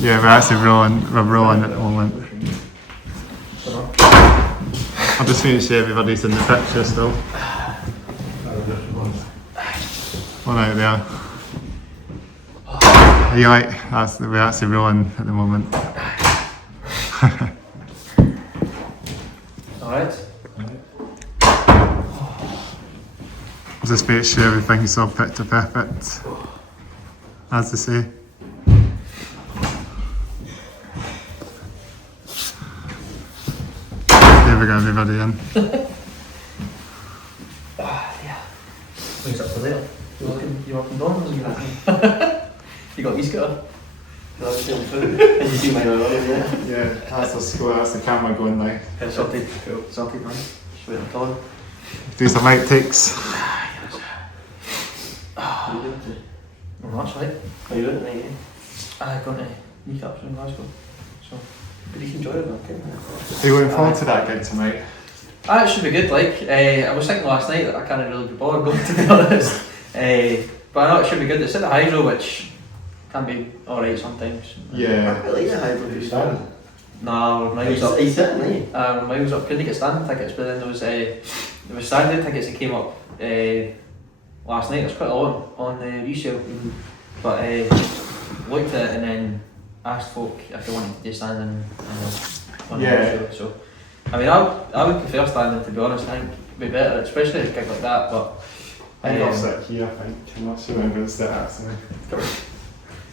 Yeah, we're actually rolling at the moment. I'll just make sure everybody's in the picture still. One out there. Are you right? We're actually rolling at the moment. Alright. Just make sure everything's all picture perfect, as they say. There we go, everybody in. Yeah. Who's up to there? You working donuts? You got these guys? As you see my yeah. Yeah, that's the camera going now. Sorted, man. Straight on top. Do some outtakes. Well, that's right. Are you doing it tonight? I've gone to kneecaps in Glasgow. So, pretty enjoyable. Are you looking forward to that gig tonight? It should be good. I was thinking last night that I can't really be bothered going, to be honest. But I know it should be good. It's at the Hydro, which can be alright sometimes. Yeah. I like the Hydro. Do you stand? No, miles up. Are you sitting, Miles up. Couldn't get standing tickets, but then there was standing tickets that came up last night. It was quite a lot on resale. But looked at it and then asked folk if they wanted to do standing on the resale. So, I mean, I would prefer standing, to be honest. I think it'd be better, especially at a gig like that. But I think I'll sit here, I think. I'm not sure I'm going to sit actually.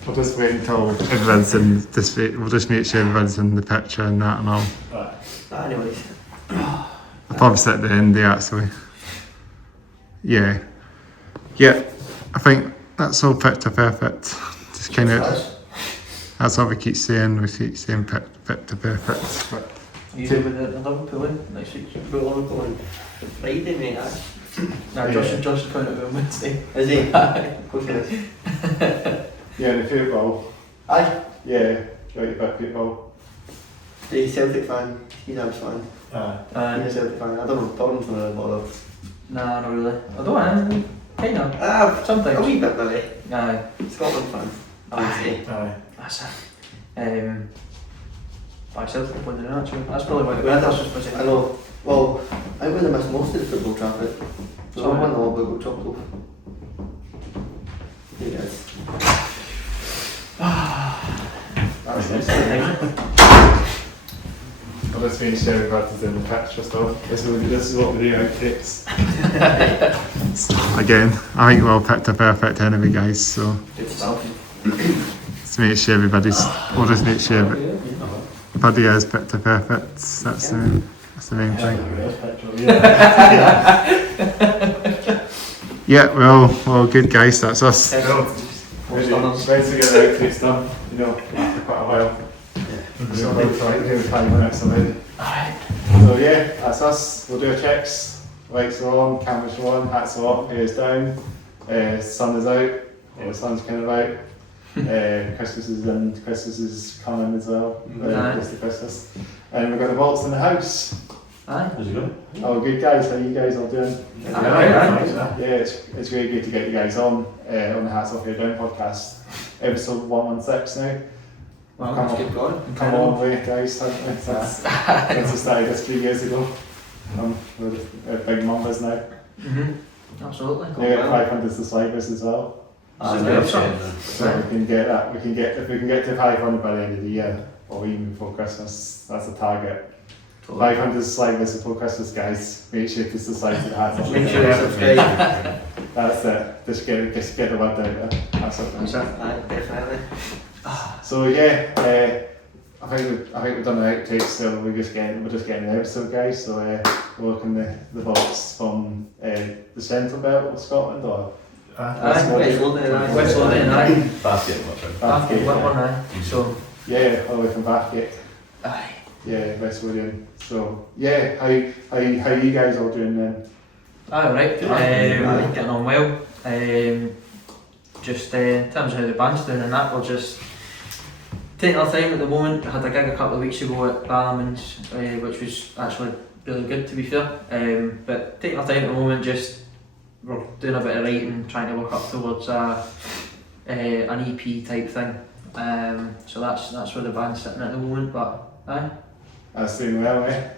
We'll just wait until everyone's in this. We'll just make sure everyone's in the picture and that and all. Right. Anyways. I'll probably sit at the end there actually. Yeah. Yeah, I think that's all picture perfect. Just kind of. That's what we keep saying. We keep saying picture perfect. But are you doing the Liverpool in next week? We're on going Friday, mate. No, Josh is coming out on Wednesday. Is he? Go for it. yeah, the football. Aye. Yeah, right about football. He's a Celtic fan. He's a fan. He's a Celtic fan. I don't know. Tottenham's not really bothered. Nah, not really. I don't know. Kind of. Sometimes. A wee bit maybe. Aye. Scotland fan. Aye. That's it. By Celtic won the actually. That's probably why that's just busy. I know. Well, I would have missed most of the football traffic. So I won all about got chopped off. Here it is. That's nice. I'll just make sure everybody's in the picture still. This is what we do outtakes. Again, I think we're all picture perfect anyway, guys. So Good stuff. let's make sure we'll just make sure everybody is picture perfect. That's the main thing. Yeah, well, good guys. That's us. Ready to get the outtakes done. You know, after quite a while. So 5 minutes already. So yeah, that's us. We'll do our checks. Lights are on, cameras are on, hats are off, hair's down. Sun is out. Well, the sun's kind of out. Christmas is in. Christmas is coming as well. Close to Christmas. And we've got the vaults in the house. How's it going? Oh, good guys. How you guys all doing? Yeah, it's really good to get you guys on the Hats Off Your Down podcast. Episode 116 now. Well, let's keep going. Come on, way, guys. Since we started this 3 years ago. We're big numbers now. Absolutely. We get 500 subscribers as well. So we can get that. If we can get to 500 by the end of the year, or even before Christmas, that's the target. 500 subscribers before Christmas, guys. Make sure to subscribe to the Hats Off. Make sure to subscribe. That's it. Just get the word out there. That's it. Definitely. So yeah, I think we've done the outtakes. So we're just getting the episode, guys. So we're looking the box from the central belt of Scotland, or West Lothian, Bathgate, Bathgate, what one, So yeah, all the way from Bathgate. aye. Yeah, West Lothian. So yeah, how you guys all doing then? Alright, getting on well. Just in terms of how the band's doing and that, we're just taking our time at the moment. I had a gig a couple of weeks ago at Bannermans, which was actually really good, to be fair. But taking our time at the moment, just we're doing a bit of writing, trying to work up towards an EP type thing. So that's where the band's sitting at the moment. But aye, That's doing well, eh?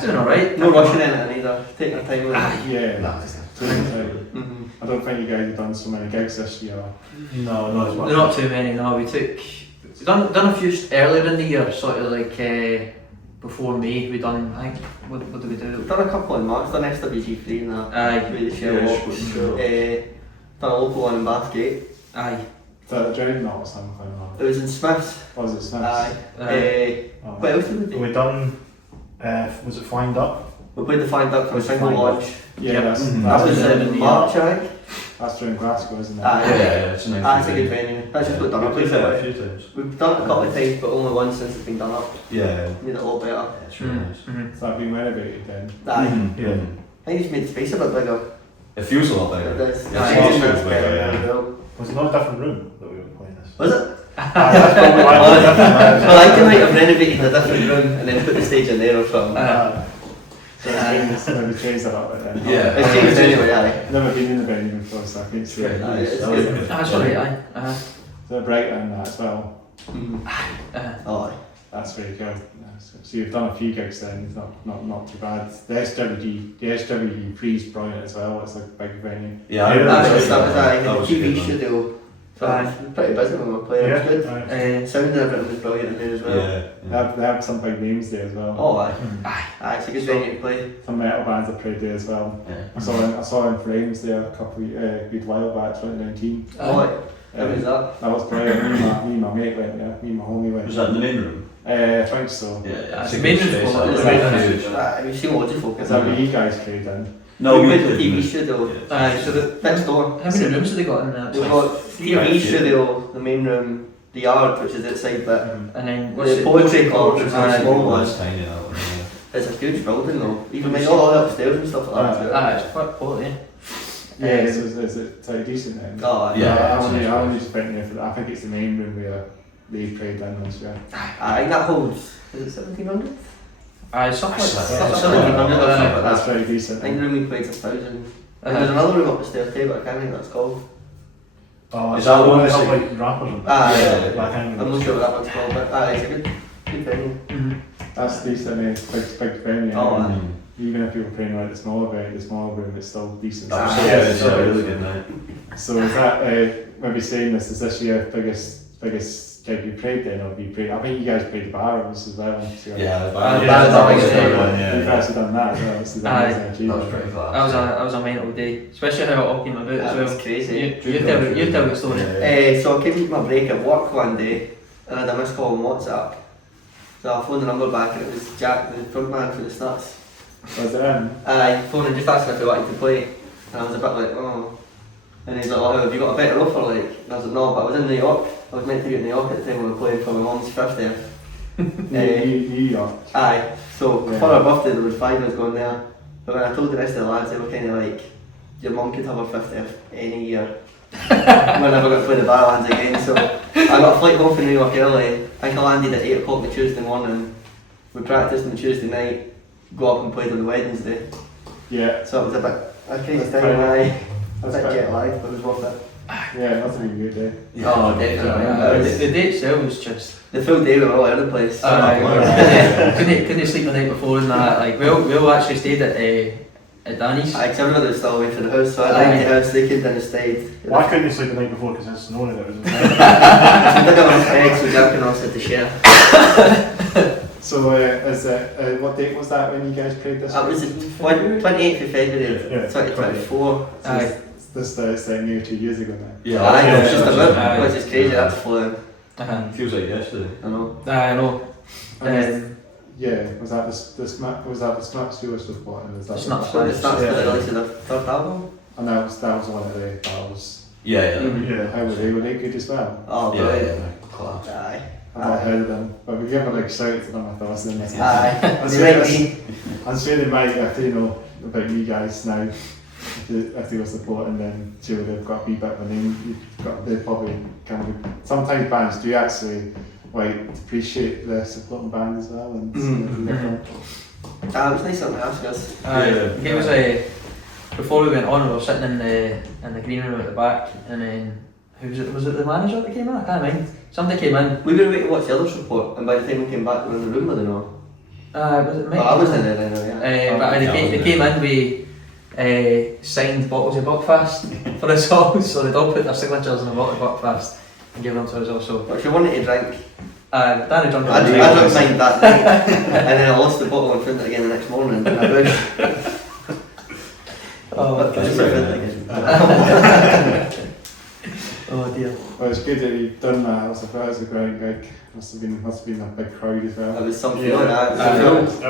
doing alright. No rushing in it either. Taking our time with it. Yeah. I don't think you guys have done so many gigs this year. No, not as much. Not too many. No, we done a few earlier in the year, sort of like before May. We done. I think what did we do? We've done a couple in March, done SWG3 and that. Aye. With the shell walk. Done a local one in Bathgate. Aye. Is that a Dreadnought or something? It was in Smiths. Was it Smiths? Aye. What else did we do? We done, was it Flying Duck? We played the Flying Duck for a single launch. Yeah, that's That was in March, I think. That's during Glasgow, isn't it? Aye. Yeah, it's a nice That's a good venue. That's just what done up. We've played there a few times. We've done it a couple of times, but only once since it's been done up. Yeah. Made it a lot better. Yeah, it's really nice. So I've been renovated then. Aye. Yeah. I think it's made the space a bit bigger. It feels a lot It better. does. Yeah, Aye, it it's feels much better, better yeah. as well. Was it not a different room that we were playing this? Was it? That's probably why it was different. Well, I think I might have renovated a different room and then put the stage in there or something. So it's maybe changed a lot then. Yeah. It's changed anyway, aye. Never been in the venue before, so I can't see it. Aye, it's That was good. good. That's alright. Aye. So brighter than that as well. Oh, aye. That's very cool. So you've done a few gigs then, it's not too bad. The SWG Free's brilliant as well, it's a big venue. Yeah, That was aye. In the that was a TV good one. studio. So Aye. it was pretty busy when we were playing. It was good. Aye. Sound and everything was brilliant in there as well. Yeah. They have some big names there as well. Oh, aye. Aye, it's a good venue to play. Some metal bands have played there as well. Yeah. I saw in Frames there a couple good while back, 2019. Oh, aye. How was that? That was brilliant. Me and my mate went there. Me and my homie went. Was that in the main room? I think so. Yeah, it's a good space. Aye, we've seen loads of folk in Is that there. what you guys played in? No, we we played the played TV in studio. Yeah. Aye, so the next door. How many rooms have they got in there? We've got TV studio, the main room, the yard, which is outside bit. And then what's The it? poetry club, which is Aye. a small Oh, one. that's tiny, that one. Yeah. It's a huge building though. Even like all the upstairs and stuff like that. Aye, it's quite quality. Yeah, is it so decent then? Oh, aye. Yeah. I only just went there for that. I think it's the main room where they played in this year. I think that holds, is it 1700? Aye, something like That's that. right. Something like Something like that. that. That's very I decent. think the room we played is 1,000. And Uh-huh. there's another room up the stairs too, but I can't think what it's called. Oh, Is that the one that's that's like rappers? Aye. Yeah. Like I'm not sure what that one's called, but aye, it's a good venue. That's decent. Big venue. Oh, aye. Even if you were playing like the smaller room, it's still decent. Aye. Yeah, it's a really good night. So is that maybe saying this is this year biggest gig you played then, or you played? I think you guys played Barrowlands as well. So Yeah, the Aye, band. that was a good one, You've yeah. actually done that as well. This is Aye. amazing That achievement. was pretty class. That was a mental day, especially how it all came about as That well. was crazy. You tell the story. So I came to my break at work one day and I had a missed call on WhatsApp. So I phoned the number back and it was Jack, the frontman for the Snuts. Was it in? I phoned and just asking if he wanted to play. And I was a bit like, oh. And he's like, oh, have you got a better offer? Like, and I was like, no, but I was in New York. I was meant to be in New York at the time we were playing for my mum's 50th. New York. Aye, so Yeah. for her birthday there was 5 of us going there. But when I told the rest of the lads, they were kind of like, your mum could have her 50th any year. We're never going to play the Barrowlands again, so I got a flight home from New York early. I think I landed at 8 o'clock the Tuesday morning. We practiced on the Tuesday night, go up and played on the Wednesday. Yeah. So it was a kind of That's thing, quite- a bit jet lagged, but it was worth it. Yeah, it must have been good day. Oh, definitely. The day itself was just. The full day we were all over the place. Couldn't sleep the night before and that. Like we all actually stayed at Danny's. Aye, 'cause everybody was still away from the house, so I left the house, they came down and stayed. Why couldn't you sleep the night before? Because it's snowing and it was We did it on eggs, so Jack and I said to share. So what date was that when you guys played this? That was the 28th of February, Yeah, 2024. Aye. This nearly 2 years ago now. Yeah, Aye, yeah, it was just a bit, Aye. which is crazy, that's flying. Feels like yesterday. I know. I know. Yeah, was that the Snuts you were supporting? Was that Snuts. So it's not for the release of the third album? And that was one of the battles. Yeah, yeah. Yeah. How were they good as well? Oh, Yeah, brilliant. yeah, class. Aye. I've not heard of them, but we give a big shout to them if I was in this. Aye. I'm They sure might this- be. I'm sure they might, if they know about you guys now, if they were supporting, then sure they've got a wee bit of a name. They probably kind of. Sometimes bands do actually like appreciate the supporting band as well. And It was nice of them to ask us. It was before we went on. We were sitting in the green room at the back, and then who was it the manager that came in? I can't mind. Somebody came in. We were waiting to watch the others report, and by the time we came back, they were in the room, I don't know. Was it Mike? Well, I was in there anyway, But they came in with signed bottles of Buckfast for us all, so they'd all put their signatures in a bottle of Buckfast and give them to us also. But if you wanted to drink, Danny drunk I drank mine that night, and then I lost the bottle and found it again the next morning. And I wish. Oh, Just found it again. Oh dear. Well, it's good that you've done that. I was a great gig. Must have been a big crowd as well. It was something Yeah. like that. I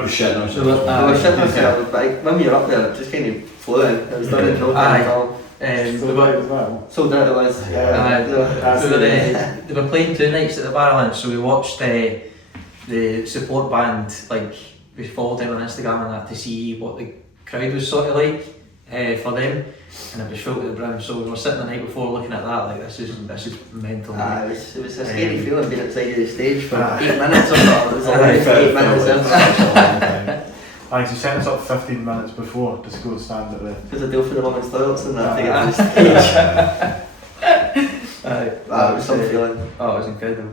was shitting We were shitting ourselves, but when we were up there, it just kind of flew in. It was done in no time at all. Still right as well. Sold out it was. They were playing 2 nights at the Barrowlands, so we watched the support band, like we followed them on Instagram and that to see what the crowd was sort of like for them, and it was full to the brim. So we were sitting the night before looking at that, like this is mental. It was a scary feeling being outside of the stage for 8 minutes or so. It was always 8 minutes in. Aye, so set us up 15 minutes before just go stand at the... Because I deal for the women's toilets and that to get to the stage. It was some feeling. Oh, it was incredible.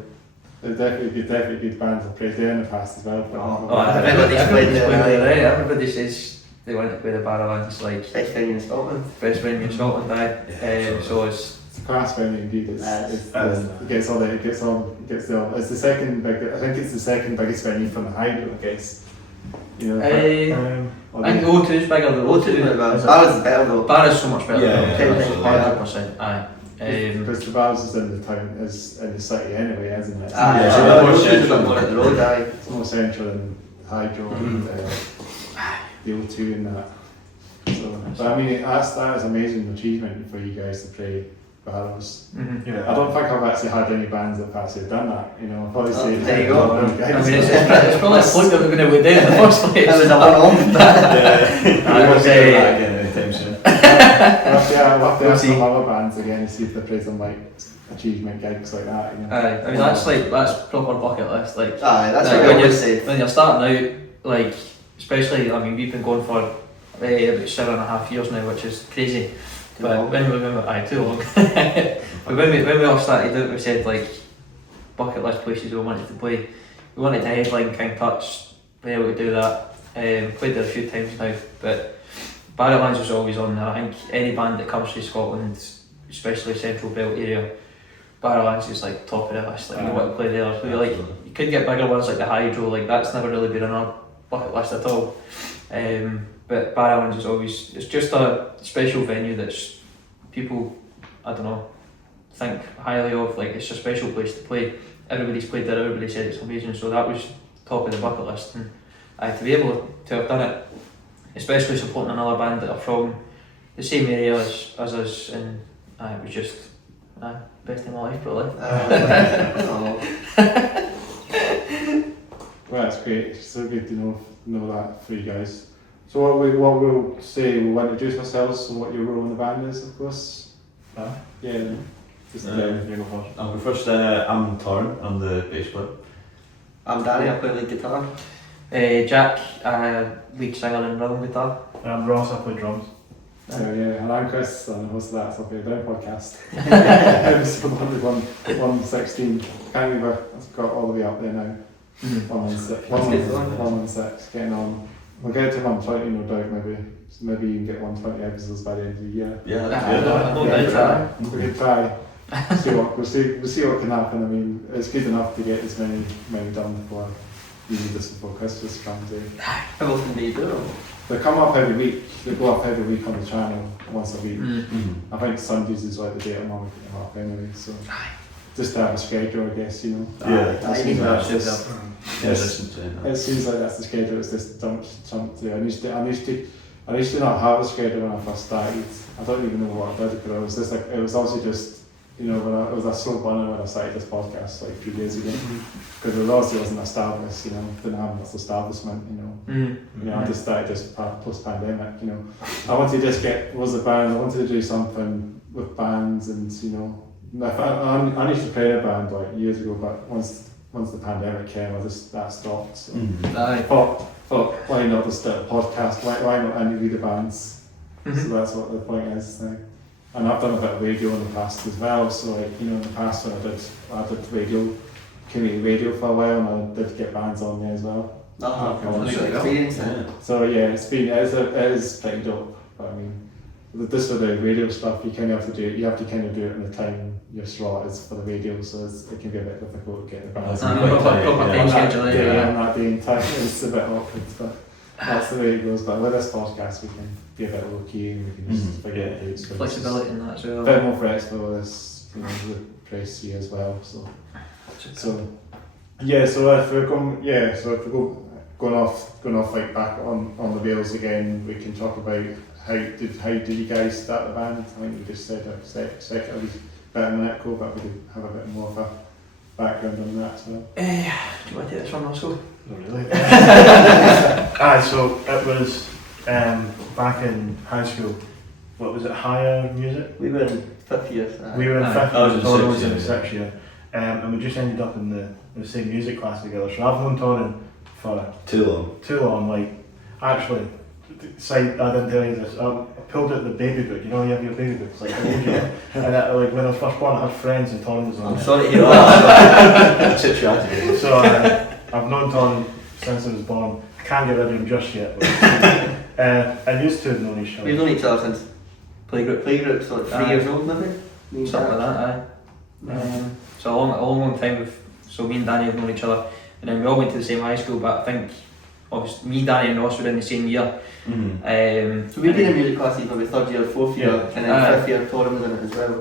There's definitely good bands that played there in the past as well. Everybody's played there. Everybody says they want to play the Barrowlands, like Best venue in Scotland. best venue in Scotland, so it's It's a class venue indeed. It gets it's the second big. I think it's the second biggest venue from the Hydro, I guess. You know. I think the O2 is bigger than O2, Barrow's better though. Barrow's so much better. Yeah, yeah, absolutely. 100%. Aye. Because the Barrows is in the town, is in the city anyway, isn't it? Aye, so the more O2's a bit central. more at the road, aye. It's more central than Hydro and the O2 and that. So, but I mean, that is an amazing achievement for you guys to play Barrows. Yeah. I don't think I've actually had any bands that have actually done that. You know, I've probably said there you go. I mean, it's probably a point that we're going to do in the first place. It was a one-off. I was again anytime soon. We'll have to ask We'll see. some other bands again to see if they play some like achievement gigs like that. You know. Aye, I mean that's proper bucket list. Like Aye, that's like, what I always said. when you're starting out, like especially, I mean, we've been going for about 7.5 years now, which is crazy. But when we too long. But when we all started out, we said like bucket list places we wanted to play. We wanted to headline King Tut's, been able to do that. Played there a few times now, but Barrowlands was always on there. I think any band that comes from Scotland, especially Central Belt area, Barrowlands is like top of the list. Like you want to play there. So like you could get bigger ones like the Hydro, like that's never really been on our bucket list at all. But Barrowlands is always, it's just a special venue that's people, I don't know, think highly of. Like it's a special place to play. Everybody's played there, everybody said it's amazing, so that was top of the bucket list. And to be able to have done it, especially supporting another band that are from the same area as us, and it was just best in my life probably. Well, that's great. It's so good to know that for you guys. So what we'll say, we'll introduce ourselves and what your role in the band is, of course. Yeah. Just You go first. I'll go first. I'm Torrin, I'm the bass player. I'm Danny, I play lead guitar. Jack, lead singer and rhythm guitar. I'm Ross, I play drums. So yeah, and I'm Chris, and I host that It's Okay Down podcast. Episode 116. Can't remember, it's got all the way up there now. 116, getting on. We'll get to 120 no doubt, maybe. So maybe you can get 120 episodes by the end of the year. Yeah, We could try. We'll see what can happen. I mean, it's good enough to get as many done before you need this before Christmas comes in. How often do you do them? They come up every week. They go up every week on the channel once a week. I think Sundays is like the date I'm on putting them up anyway. So just to have a schedule, I guess, you know. Yeah. It seems like that's Yeah, it seems like that's the schedule. It's just dumped to. I used to not have a schedule when I first started. I don't even know what I did, because it was just like, it was also just, you know, it was a slow burner when I started this podcast like 3 years ago, because it obviously wasn't established, you know, didn't have much establishment, you know. You know, I just started just post pandemic, you know. I wanted to just get a band. I wanted to do something with bands, and you know, I used to play in a band like years ago, but once the pandemic came, that stopped. So. I thought, why not just start a podcast? Why not interview the bands? So that's what the point is. And I've done a bit of radio in the past as well. So like, you know, in the past when I did radio, community radio for a while, and I did get bands on there as well. That's Oh, a cool. good experience. So yeah, it is pretty dope. But I mean, with this with the radio stuff, you kind of have to do it in the time your slot is for the radio, so it can be a bit difficult to get the bands. Proper time schedule, Yeah, and that day and time it's a bit awkward, but that's the way it goes. But with this podcast, we can be a bit low key and we can just figure out dates. Flexibility in that as well. A bit more flexible as you know the press here as well. So yeah, so if we're going off like back on the rails again, we can talk about how did you guys start the band? I think we just said a second bit a minute ago, but we could have a bit more of a background on that as well. Do you want to take this one also? Not really. So it was back in high school. What was it? Higher music. We were in 5th year. We were in 5th I was year. in Torin was sixth in year, 6th year, and we just ended up in the same music class together. So I've known Torin for Too long. like actually. I didn't tell you this. I pulled out the baby book. You know, you have your baby books like and like when I was first born, I had friends and Torin was on I'm it. sorry to hear that. Such tragedy. So I've known Torin since I was born. I can't get rid of him just yet. But, and used to have known each other. We've known each other since playgroup, so like 3 Aye. years old maybe. Me and Something like Jack. that, aye. So a long time so me and Danny have known each other, and then we all went to the same high school, but I think obviously me, Danny and Ross were in the same year. So we've been in music classes maybe 3rd year, 4th year, Yeah. and then 5th year Torin was in it as well.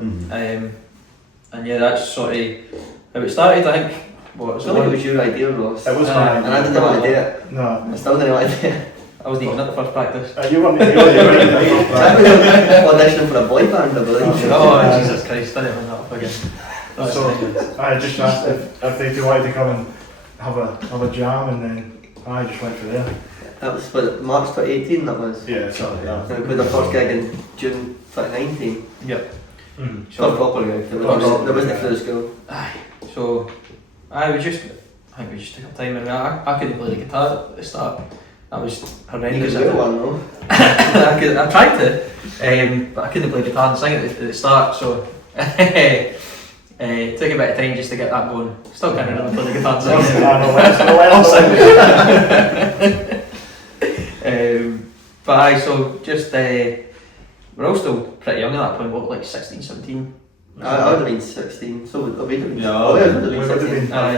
And yeah, that's sort of how it started, I think. I feel like it was your idea, Ross. It was Aye. mine. And I didn't want to do it. No. I still didn't want to do it. I wasn't even at the first practice. You weren't Auditioning for a boy band, I believe. Oh, Jesus Christ, didn't even that up again. That's So ridiculous. I just asked if they wanted to come and have a jam, and then I just went for there. That was for March 2018, that was. Yeah, something like that. And we played our first gig in June 2019. Yep. First proper gig. There wasn't through the school. So I think we just took our time, and I couldn't play the guitar at the start. That was You horrendous. could do one though. I tried to, but I couldn't play guitar and sing at the start, so it took a bit of time just to get that going. Still can't really play the guitar and sing. But so just we're all still pretty young at that point. What, like 16, 17? I would have been 16, so we'd have been. Yeah, I would have we been would have 16. been- Aye.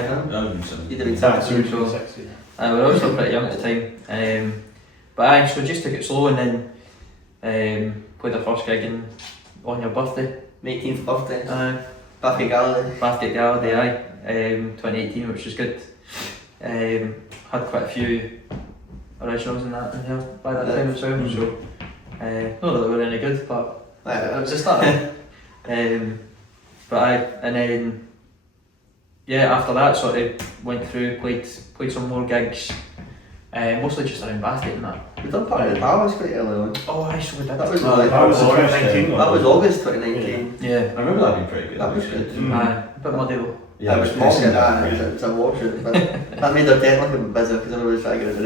You'd have been 16. So we're all still pretty young at the time. But so just took it slow, and then played our first gig on your birthday. My 18th birthday. Bathgate Bathgate Gallery. Gallery, 2018, which was good. Had quite a few originals in here by that time as well, so not that they were any good, but it was a start. And then after that sort of went through, played some more gigs, mostly just around Bathgate and that. We done part of the Barrowlands quite early on. Oh, I so we did. That was That was 2019 one. That was August 2019. Yeah. I remember that being pretty good. That was good. A bit muddy though. Yeah, It was pissing mocking down that. rain. It's a water, but that made our tent look a bit busy because everybody was trying to get it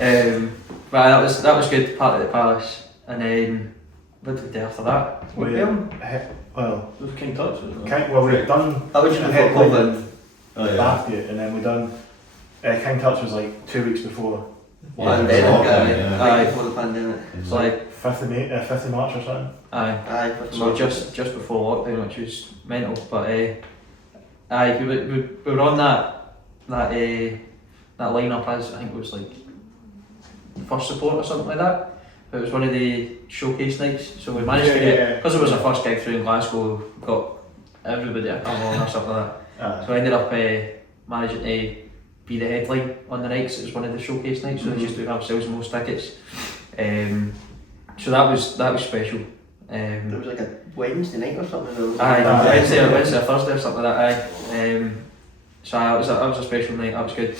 in. But that was good, part of the Palace, and then what did we do after that? Well, It was King Tut's, wasn't it? we've done That was just before headline COVID. Oh yeah. Bathgate, and then we done King Tut's was like 2 weeks before, Pandemic, Yeah. right before the pandemic. So like 5th of March or something. aye. So just before lockdown, which was mental. But we were on that lineup as I think it was like first support or something like that. But it was one of the showcase nights, so we managed to get, because it was our first gig through in Glasgow, we got everybody to come along or something like that. So I ended up managing to be the headline on the nights. It was one of the showcase nights, so they just do ourselves most tickets. So that was special. It was like a Wednesday night or something. Wednesday or Thursday or something like that. So that was a special night. That was good.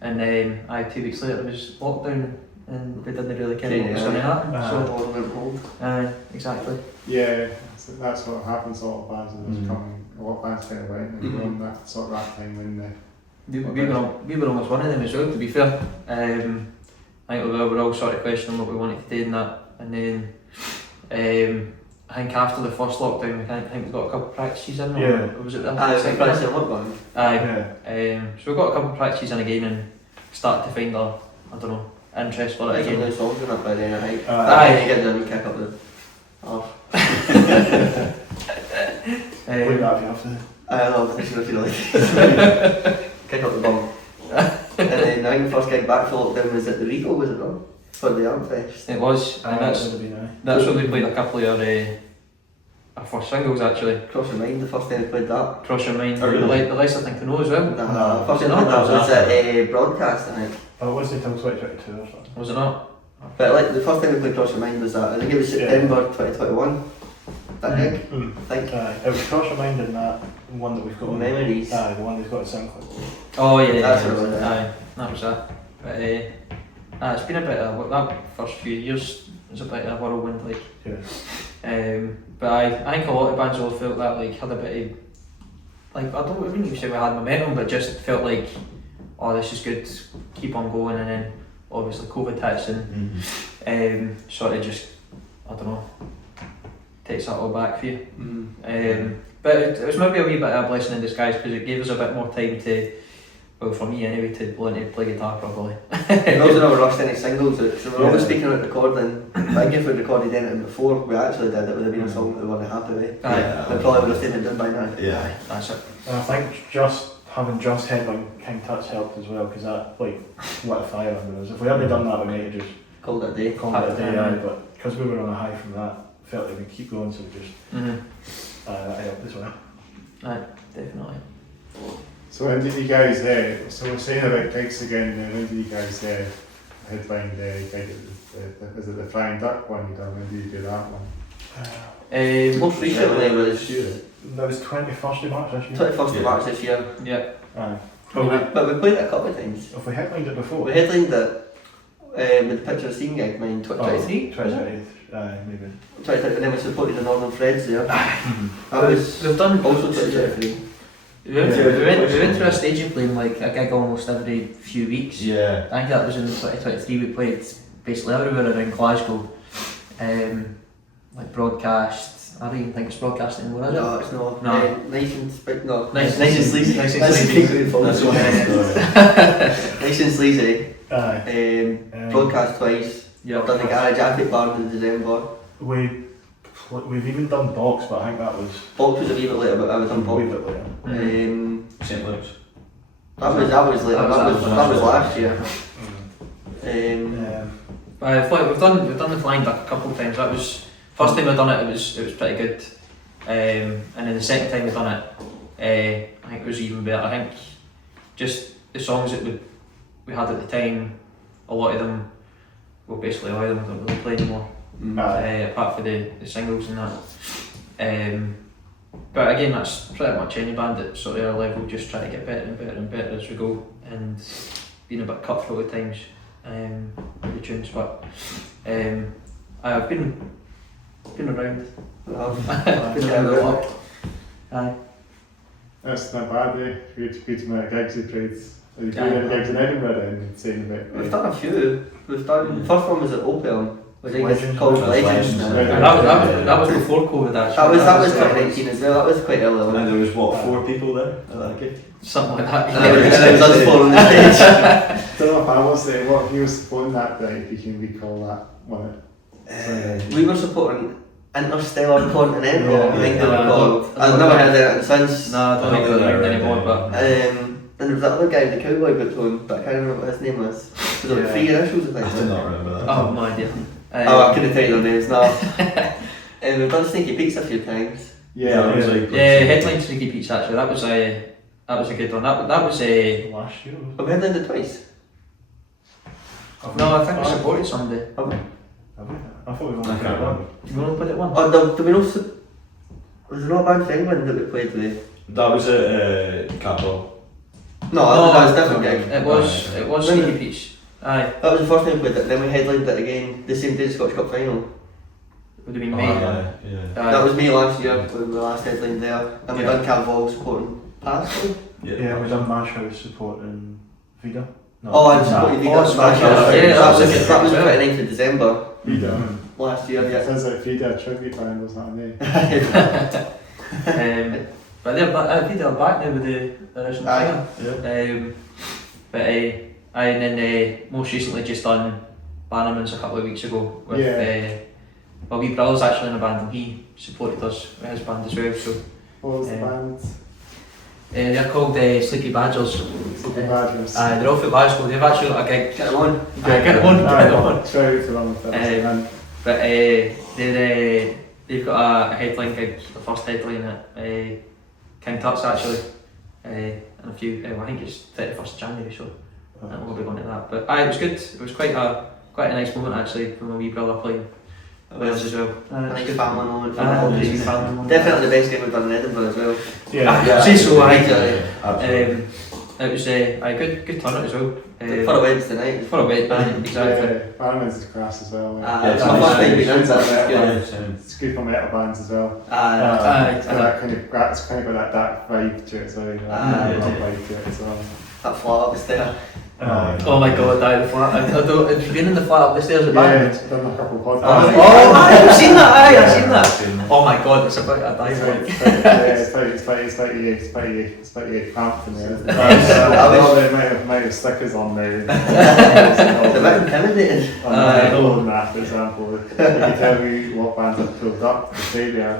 And then 2 weeks later it was lockdown, and we didn't really care what was going to happen. So went home. Exactly. Yeah, so that's what happens. A lot of bands a lot of bands kind of went and we're on that sort of that time when We were almost one of them as well, to be fair. I think we were all sort of questioning what we wanted to do in that, and then I think after the first lockdown, I think we got a couple of practices in. Yeah. Or was it the I second practiced one? in what band? Aye. Yeah. So we got a couple of practices in again and started to find I don't know, interest for it There's some again. new songs in it by then, I think. Aye. You get them, you kick up the arse. Play that if you have to. I love this if you like. Kick up the bum. And then I think the first gig back for lockdown was at the Rico, was it not? For the Art Fest. It was, and That would have been nice. that's where we played a couple of our first singles actually. Cross Your Mind, the first time we played that. Cross Your Mind, Oh, really? the less I think I know as well. Nah, first time we No, played that that was at Broadcast, I think. Oh, it wasn't until 2022 or something. Was it not? But like the first time we played Cross Your Mind was that, I think it was September 2021. That gig, I think. It was Cross Your Mind and that one that we've got on. Memories. Aye, the one that's got a SoundCloud. Oh yeah, That's yeah, what it was, aye, that was that. But it's been a bit of that first few years was a bit of a whirlwind like. Yeah. But I think a lot of bands will have felt that like had a bit of like I wouldn't even say we had momentum, but just felt like oh this is good, keep on going, and then obviously COVID hits and sort of just I don't know takes that all back for you. But it was maybe a wee bit of a blessing in disguise because it gave us a bit more time to, well for me anyway, to learn to play guitar properly. We also never rushed any singles, so we're always speaking about recording. I think if we'd recorded anything before we actually did, it would have been a song that we weren't happy with. Aye. It probably would have stayed done by now. Yeah. That's it. And I think having just headline King Tut's helped as well because that like lit a fire under us. If we hadn't done that, we might have just Called it a day. called it a day. Aye, but because we were on a high from that, felt like we keep going, so we just that helped as well. Aye, definitely. So when did you guys, so we're saying about gigs again, when did you guys headline the gig, is it the Flying Duck one you done, when did you do that one? Most recently was That was 21st of March this year. 21st of March this year. Yeah. Aye. But we played it a couple of times. If we headlined it before. We headlined it with the Picture of Scene gig, mine 2023. 2020. Aye, maybe. 2020, and then we supported the Northern Threads there. That was We've done also 2023. we went through a stage of playing like a gig almost every few weeks. Yeah. I think that was in 2023. We played basically everywhere around Glasgow, like Broadcast. I don't even think it's Broadcast anymore, is it? No, it's not. No. Nice and no. Nice and sleazy. Nice and That's sleazy. the thing we That's what Nice and sleazy. Aye. Broadcast twice. Yeah. I've done the Garage Attic Bar in December. We've even done Box, but I think that was Box was a wee bit later, but I was on a wee Box. bit later. St. Luke's. That was later. That was last year. We've done the Flying Duck a couple of times. That was first time I've done it. It was pretty good, and then the second time we've done it, I think it was even better. I think just the songs that we had at the time, a lot of them, well basically all of them don't really play anymore. Apart from the singles and that. But again, that's pretty much any band at sort of our level, just try to get better and better and better as we go, and being a bit cutthroat at times with the tunes. But I've been around. Been around a lot. Aye. That's not bad, good amount of gigs you played. Have you played any gigs in Edinburgh then, saying about We've done a few. We've done. The first one was at Opium, which I think is Legends. called That's Legends. Legends. now. And that was before COVID actually. That was 2019 as well. That was quite early And on. there was what, 4 people there at that gig? something like that. And it was us four on the stage. don't know if I was there, what if you were supporting that day, if you can recall that one? We were supporting Interstellar Continental, Yeah. I think they were Yeah. called. I've never heard it since. No, I don't think they're around anymore, but And there was that other guy, the cowboy booked on, but I can't remember what his name was. Was it like 3 initials, I I think? do not remember that. oh no idea. Oh, I couldn't tell you their names, no. We've done Sneaky Peeks a few times. Yeah, it was like Headline Sneaky Pete's actually. That was a good one. That was a. Last year. Have we headlined it twice? No, I think we supported somebody. Have we? I thought we I only can't played one. remember. You only put it one. Oh, do we know? Was there not a band from England that we played with? That was at Capitol. No, that was a different gig. It was Sneaky Pete's. Aye. That was the first time we played it, then we headlined it again the same day the Scottish Cup final. Would have been Oh, May. yeah. That was me last year when we last headlined there. And we done Calvall supporting Pascal. Yeah, we done Mash House supporting Vida. No. Oh, I supported you guys. Smash House. Yeah, That was the 29th of December. You done? last year. It Yeah. sounds like Frida a tribute band or something. But they're they're back now with the original Aye. singer. And then most recently just done Bannermans a couple of weeks ago with my wee brother's actually in a band and he supported us with his band as well. So What was the band? they're called Sleepy Badgers. Sleepy Badgers. They're off at Glasgow. They've actually got a gig. Get them on. Get them on. Try to run with that. But they've got a headline gig, the first headline at King Tut's actually, and a few. I think it's 31st January, so we'll be going to that. But it was good. It was quite a nice moment actually for my wee brother playing with us as well. Nice family moment for Family the moment. Definitely the best gig we've done in Edinburgh as well. See, so Absolutely. it was a good turnout as well. For a Wednesday night. For a Wednesday, exactly. Bannermans is class as well. It's my first time being into it. It's good for metal bands as well. It's It's kind of got that dark vibe to it as well. You know, vibe to it as well. that flat upstairs. Oh my god, the flat. Have you been in the flat up the stairs at Bannermans? Yeah, done a couple of podcasts. I've seen that, I've seen that. Oh my god, it's about a dive. It's pretty cramped in there. Isn't it? Might have stickers on there. It's a bit intimidating. More than that, for example, you can tell me what bands have pulled up to stay there.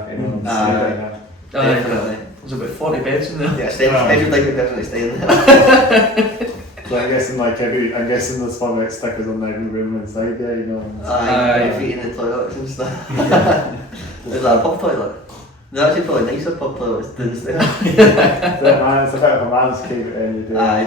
Definitely. There's about 40 beds in there. Yeah, every time you're definitely staying there. So I'm guessing there's probably like stickers on every room inside there, you know. Feet in the toilets and stuff. Is that a pub toilet? They're actually probably nicer pub toilets downstairs. It's a bit of a man's cave at the end of the day.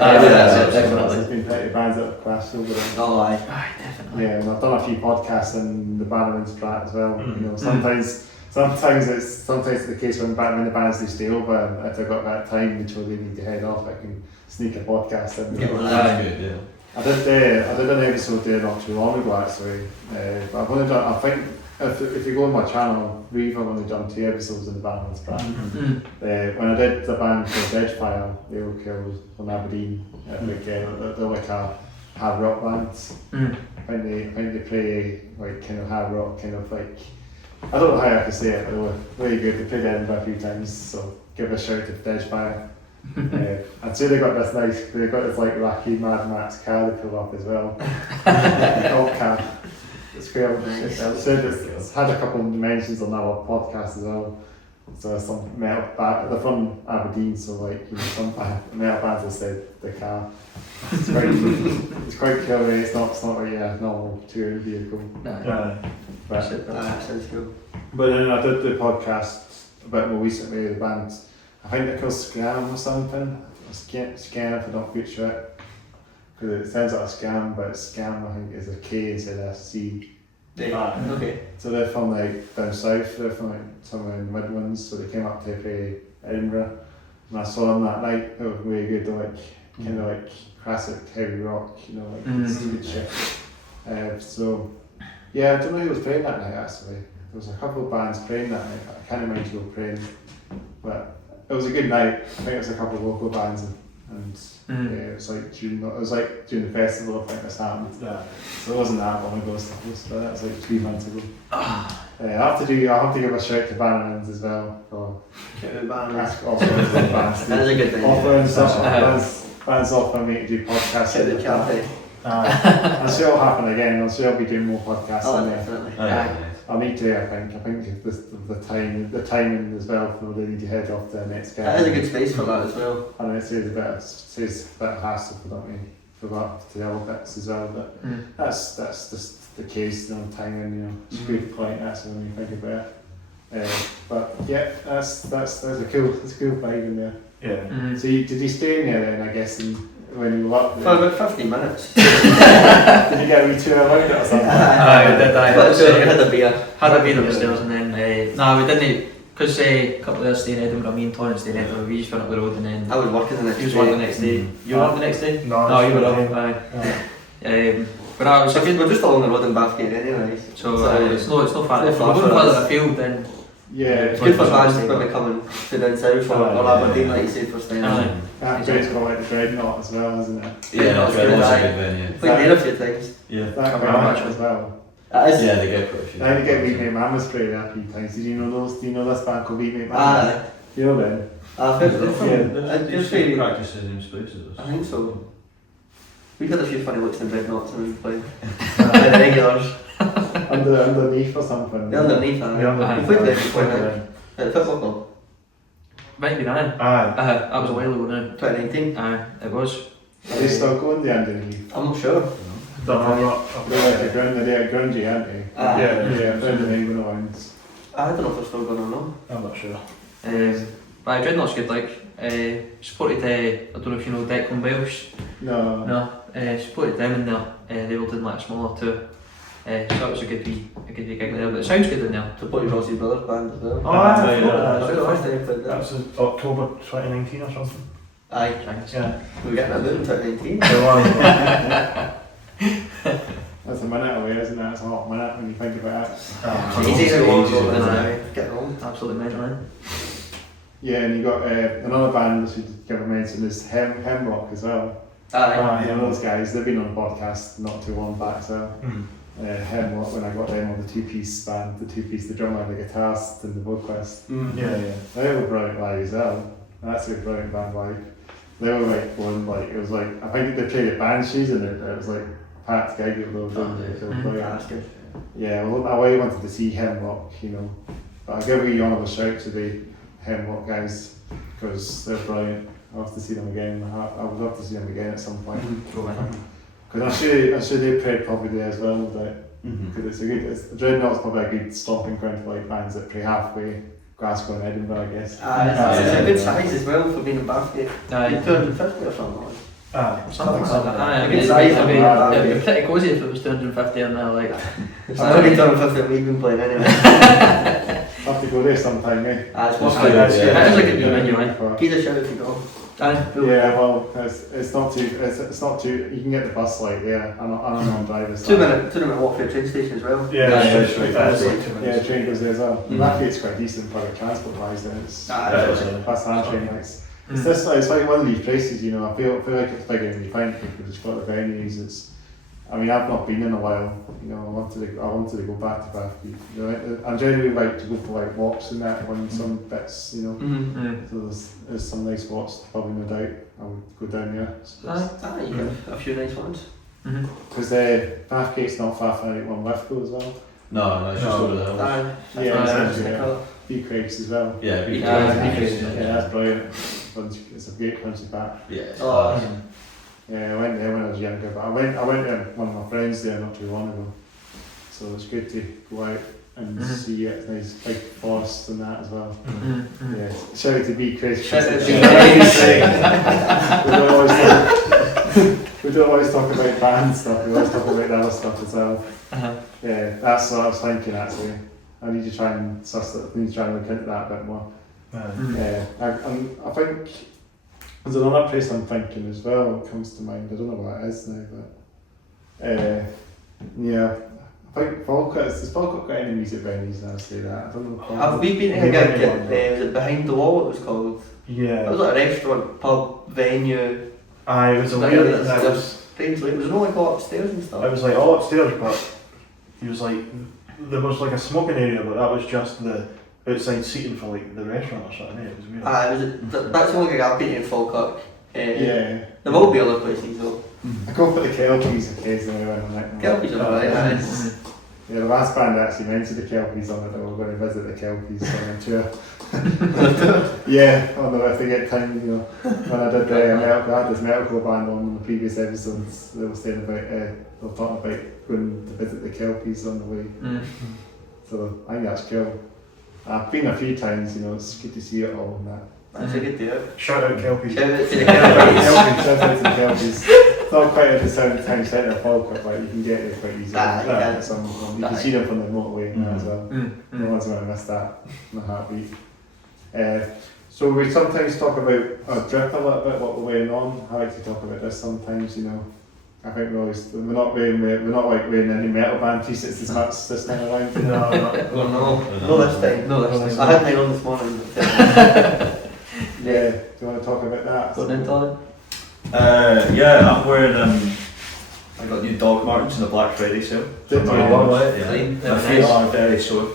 There's been plenty of bands that have crashed over there. Oh, aye. Definitely. Yeah, and I've done a few podcasts in the Bannermans Flat as well. You know, sometimes it's the case when the bands do stay over, and if they've got that time before they need to head off, I can sneak a podcast in. That's good, yeah. I did an episode there not too long ago actually, but I've only done, I think if you go on my channel, we've only done 2 episodes in the Bannermans Flat. When I did the band called Edgefire, they were killed from Aberdeen. They're like a hard rock band. I think they play like kind of hard rock, kind of like, I don't know how I can say it, but they were really good. They played Edinburgh a few times, so give a shout to Edgefire. I'd say they got this like wacky Mad Max car they pull up as well. Old car. It's great. It's had a couple of mentions on our podcast as well. So some metal band, they're from Aberdeen, so like, you know, some metal bands have said the car. It's quite killer. It's not like a normal touring vehicle. Sounds cool. But then I did the podcast a bit more recently with the band. I think they're called Scam or something. Scam if I don't butcher it. Because it sounds like a scam, but Scam I think is a K instead of a C. Okay. So they're from like down south, they're from like somewhere in the Midlands, so they came up to play Edinburgh. And I saw them that night, they were really good, they're like kind of like classic heavy rock, you know, like stupid shit. So yeah, I don't know who was playing that night actually. There was a couple of bands playing that night, I can't remember who were playing. But it was a good night. I think it was a couple of local bands and yeah, it was like during the festival I think this happened. So it wasn't that long ago, so that was like 3 months ago. I have to give a shout to Bannermans as well for That is a good thing. offering bands offering me to do podcasts. Shoutout Chapter. I'm sure it'll happen again. I'm sure I'll be doing more podcasts Oh, in there. definitely. I need to. I think the timing as well for they need to head off to the next game. That is a good space for that as well. And it saves a bit of hassle for them to go up to the other bits as well. But that's just the case. Timing, you know, it's good point. That's when you think about it. But yeah, that's a cool vibe in there. Yeah. So did you stay in there then? I guess when you were up there. For about 15 minutes. Did you get a wee tour around it or something? We did. But so we had a beer. Had a beer upstairs and then, we didn't, because a couple of us stayed in Edinburgh, me and Torrance stayed in Edinburgh, we just went up the road and then I was working the next day. he was working the next day. You were working the next day? No, you were up. But I was We're just along the road in Bathgate anyways. so it's no far. If we're far going for further us. afield then Yeah, It's good for bands maybe coming to down south or Aberdeen, like you said, for staying. That great's got like the Dreadnought as well, isn't it? Yeah, that's good, a aye. good venue. Played there a few times. Yeah. That Come very on, much actually. as well. Yeah, they get quite a few. I had to get Weed Mate Man spray there a few times. Did you know those? Do you know this band called Weed Mate Man? Aye. You know them? I've heard of them. Just practices in spaces. I think so. We've had a few funny looks in Dreadnoughts and we've played the regulars. Underneath or something. The underneath, we played there before now. At the football club. Might be now. Aye. That was a while ago now. 2019. Aye, it was. Are they still going the underneath? I'm not sure. Don't know. They're like a ground, they're a groundy, aren't they? Yeah, a friend of mine went on. I don't know if they're still going or not. I'm not sure. But Dreadnought's good, like, supported, I don't know if you know Declan Welsh. No. No, supported them in there, they were doing like a smaller tour. So that was a good wee gig there, but it sounds good in there. Supported Ross's brother's band as well. Oh, aye, yeah. That's the first time we played That there. was in October 2019 or something. Aye. Thanks. Yeah. We were getting a boot in 2019. There was. That's a minute away, isn't it? It's a hot minute when you think about it. Easy to walk ages, over isn't now. it? Getting on. Absolutely mental, man. Yeah, and you got another band which we never mentioned is Hemlock as well. Aye. You know those guys, they've been on the podcast not too long back, so Hemlock, when I got them on the two-piece band, the drummer, the guitarist and the vocalist. Yeah. They were brilliant live as well. That's a brilliant band live. They were like one, like, it was like, I think they played at Banshees and it was like a packed gig that they were doing. They were brilliant. That's good. Yeah, well, I really wanted to see Hemlock, you know. But I'll give you honourable shout to the Hemlock guys because they're brilliant. I'll have to see them again. I would love to see them again at some point. Because I'm sure they played probably there as well, because it's a good. Dreadnought's probably a good stopping ground for like bands that play halfway Glasgow and Edinburgh, I guess. It's a good size as well for being in Bathgate. Aye. 250 or something. Something like that. Aye, I mean, Good size, I mean, it'd be pretty cosy if it was 250 in there, like. It's not only 250 we've been playing anyway. I'll have to go there sometime, eh? It's worth It it. is a good venue, aye. Give a shout if you go. Yeah, well, it's not too. You can get the bus like there. I'm on drivers. 2 minute walk to the train station as well. Yeah, Yeah, it's like 2 Yeah, minutes. train goes there as well. Bathgate's quite decent public transport wise. Then it's fast and train nice. It's just it's like one of these places, you know. I feel like it's bigger than you think because it's got the venues. I mean, I've not been in a while. You know, I wanted to go back to Bathgate. You know, I generally like to go for like walks and that on some bits. You know, so there's some nice spots. Probably no doubt I would go down there. You got a few nice ones. Because Bathgate's not far from anyone Lithgow as well. No, it's just over the hill. Yeah, B Craigs as well. Yeah, be Yeah, that's brilliant. It's a great country back. Yeah. Yeah, I went there when I was younger, but I went there with one of my friends there not too long ago. So it's good to go out and see it. It's nice big forest and that as well. Yeah, shout out to B Craigs. Shout out to We don't always talk about band stuff, we always talk about the other stuff as well. Yeah, that's what I was thinking actually. I need to try and look into that a bit more. Yeah, I think there's another place I'm thinking as well that comes to mind. I don't know what it is now, but yeah, I think has Falkirk got any music venues now? Say that. I don't know. Have we been to a gig at, was it Behind the Wall it was called? Yeah. It was like a restaurant, pub, venue. Aye, it was a weird. It was only go upstairs and stuff. It was like all upstairs, but he was like, there was like a smoking area, but that was just the outside seating for like the restaurant or something. It was weird. That's the only gig I've been to in Falkirk. Yeah. There will be other places though. I go for the Kelpies occasionally when I'm like. Kelpies are alright. Yeah, the last band actually mentioned the Kelpies on it. They were going to visit the Kelpies on a tour. Yeah, I don't know if they get time, you know. When I did I had this metalcore band on the previous episodes, they were saying about, they were talking about going to visit the Kelpies on the way. So I think that's cool. I've been a few times, you know, it's good to see it all and that. That's a good deal. Shout out Kelpies. Shout out to the Kelpies. Shout out to the Kelpies. Not quite at the town centre of Falkirk, but you can get there quite easily. You can see them from the motorway as well. No one's going to miss that in a heartbeat. So we sometimes talk about drift a little bit, what we're weighing on. I like to talk about this sometimes, you know. I think we're not like wearing any metal band t-shirts as much this time around. No, this time. No, this time. I had mine on this morning. Do you want to talk about that? Going into it? Yeah, I'm wearing I got new dog martens in the Black Friday sale. Did So you? my- Lovely. yeah. Clean. My Very feet nice. are very sore.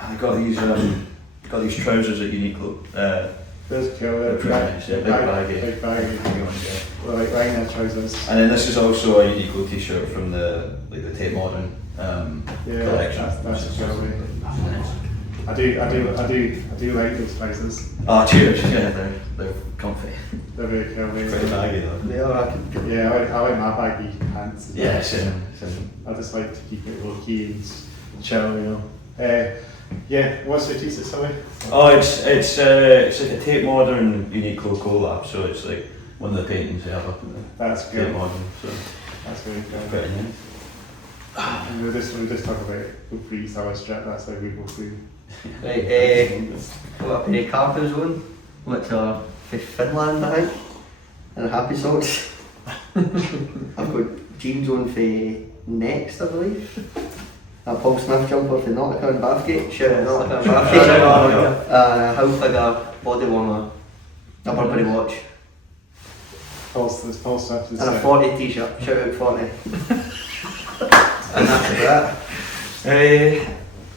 I got these trousers at Uniqlo. There's cool. They're pretty nice, yeah, big baggy. Big baggy. Yeah. Well, like Rhino trousers. And then this is also a Uniqlo t-shirt from the Tate Modern Yeah, collection. that's cool. I do like those trousers. Oh, cheers! Yeah, they're comfy. They're very cool. Pretty baggy though. They are. Yeah, I like my baggy pants. as well. Yeah, same. I just like to keep it low key and chill, you know. Yeah, what's the t-shirt, sorry? Oh, it's like a Tate Modern Uniqlo collab, so it's like one of the paintings they have up in the That's Tate good. Modern. So That's very cool. pretty nice. And we'll just talk about the freestyle strip, that's how we go through. Right, got a pair of carpets on, which are for Finland, I think, and happy socks. I've got jeans on for Next, I believe. A Paul Smith jumper for Nautica and Bathgate. Shoutout Nautica and Bathgate. A House Figure body warmer, upper body watch, Paul Smith is and a 40 t-shirt. Shoutout 40. And that's about it.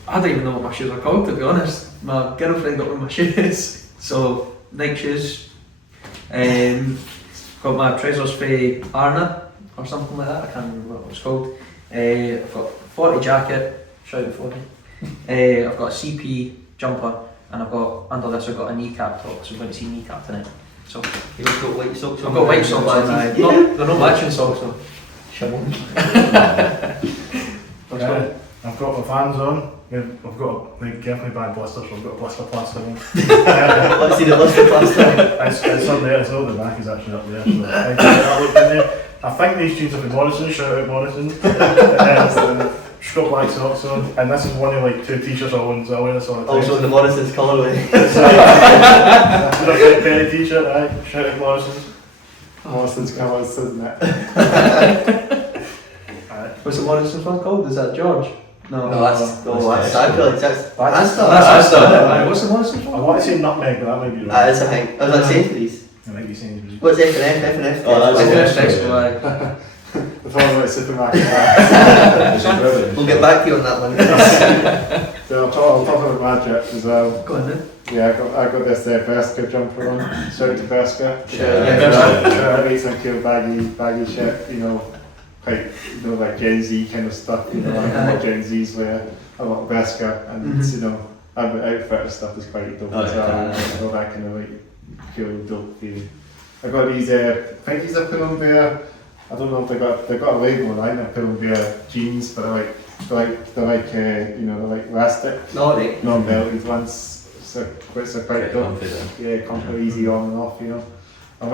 I don't even know what my shoes are called, to be honest. My girlfriend got me my shoes, so Nike shoes. Got my trousers for Arna or something like that. I can't remember what it was called. I've got 40 jacket, shout out 40. I've got a CP jumper, and I've got under this I've got a kneecap top. So we're going to see kneecap tonight. So You've got white socks on. I've got white socks on. They're not matching socks though. I've got my fans on. I've got like definitely bad blisters, so I've got a blister plaster on. Let's see the list of plaster. It's up there, it's all the back is actually up there. So I looked in there. I think these jeans are from Morrison, shout out Morrison. She's got black socks on, and this is one of like 2 t-shirts I own, so I wear this all the time. Also in the Morrison's colourway. It's a Red Penny t-shirt, aye, shout out Morrison's. Morrison's colours, isn't it? What's the Morrison one called? Is that George? No, that's sacrilege. That's That's what's the Morrison I one? want to say nutmeg, but that might be wrong. That is a thing. I was at Sainsbury's. It might be Sainsbury's. What's F&F? F&F? Oh, that's Next it. one. The following about supermarket. We'll get back to you on that one. So I'll talk about my trip as well. Go on then. Yeah, I got this Berska jumper on. Shout out to Berska. Yeah, I made some cool baggy shit, you know, quite, you know, like Gen Z kind of stuff, you know, like what Gen Z's wear. I like Berska, and you know, our outfit and stuff is quite dope as well. I know that kind of like cool, dope feeling. I got these, I think these are Pull&Bear. I don't know if they've got a label on they're Pull&Bear jeans, but they're like you know, they're like elastic, Alright. non-belted ones. So quite Pretty dope. comfy then. Yeah, comfort, easy on and off, you know. I'm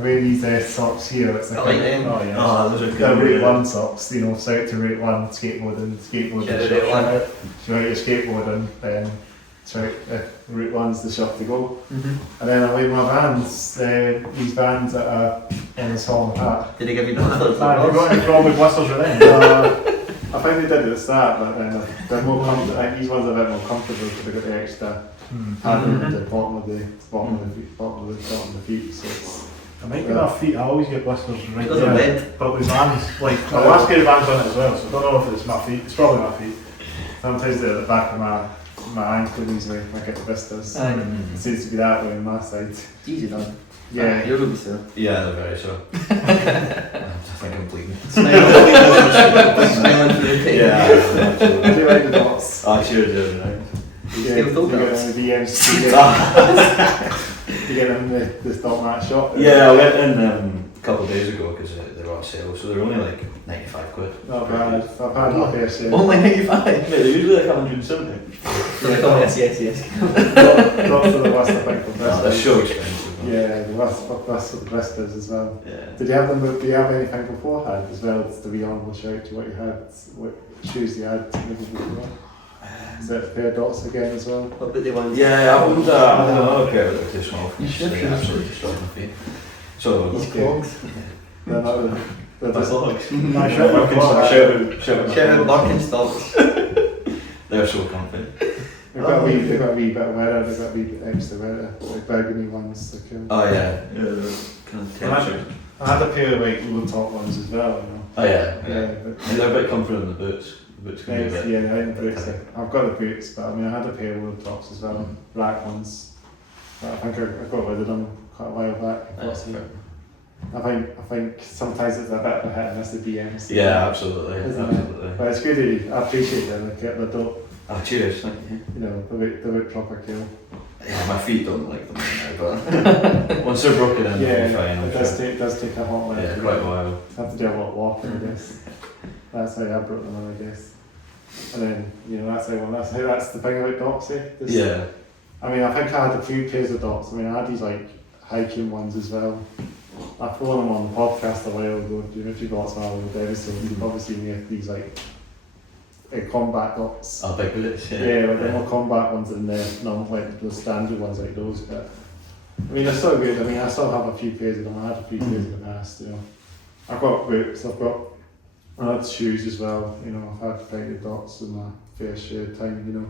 wearing these socks here. It's I like them. Oh yeah. Oh, those are They're good. Route 1 socks, you know, shout out to Route 1, skateboarding. Yeah, Route 1. If you like your skateboarding, then shout out Route 1's the shop to go. And then I wear my Vans, these Vans that are in this hall hat. Did they give you blisters? Have you got any problem with blisters with them? I think they did at the start, but then they're more comfortable. I think these ones are a bit more comfortable because they've got the extra padding at the bottom of the feet. So it's, I might get our feet, I always get blisters right Those are there. red. But with Vans, like, my last pair of Vans on it as well, so I don't know if it's my feet, it's probably my feet. sometimes they're at the back of my ankle these way, I get the blisters. It seems to be that way on my side. It's easy done. Yeah. Yours will be so. Yeah, they're very so. I think I'm bleeding. Smiling through the pain. Yeah, I do like the dots. Oh, cheers, dude. Right. Yeah, Still you don't get know. them the DMs, you get them the stock match shop. Yeah, I went in a couple of days ago because they were on sale, so they're only like 95 quid. Not bad. I've had my fair share. Only 95. Mate, they're usually like 170. So they call it yes. Drops to the worst, I think, for No, they're blisters. so expensive. Man. Yeah, the worst for the blisters as well. Yeah. Did you have them? Do you have anything beforehand as well? It's to be on, we'll show you what you had, what shoes you had maybe before. Is that a pair of dots again as well? What about the ones? Yeah, I wouldn't. I don't know. Okay, but they're too small. You should, They shouldn't absolutely destroyed my feet. So. These clogs. They're not the, they're My just, clogs. My shirt, my clogs. Shout out Birkenstocks. They're so comfy. they've got a wee bit of weather, they've got a wee bit extra weather, like burgundy ones, they're cool. Oh yeah. Yeah, they're kind of textured. I had a pair of like low top ones as well, you know. Oh yeah, But And they're a bit comfortable in the boots. The boots can be a bit. yeah, the boots. I've got the boots, but I mean, I had a pair of low tops as well, black ones. But I think I got rid of them quite a while back. That's fair. I think sometimes it's a bit of a hit and miss the DMs. Yeah, absolutely. Isn't Absolutely. But it's good. I appreciate them. Like, they don't, Oh, cheers. Thank you. you know, they look proper cool. Yeah, my feet don't like them now, but once they're broken in, Yeah, they'll be fine. I'm it sure. does take a hot minute. Yeah, to quite a get- while. Have to do a lot of walking, I guess. That's how I broke them in, I guess. And then, you know, that's the thing about docs, eh? Yeah. I mean, I think I had a few pairs of docs. I mean, I had these like hiking ones as well. I've thrown them on the podcast a while ago. You know, if you got some of the episodes, you've obviously made these like combat docs. Oh, big boots. Yeah, like the more combat ones than the like those standard ones like those. But I mean, they're still good. I mean, I still have a few pairs of them. I had a few pairs in the past. You know, I've got boots. I had shoes as well. You know, I've had plenty of dots in my fair share of time. You know,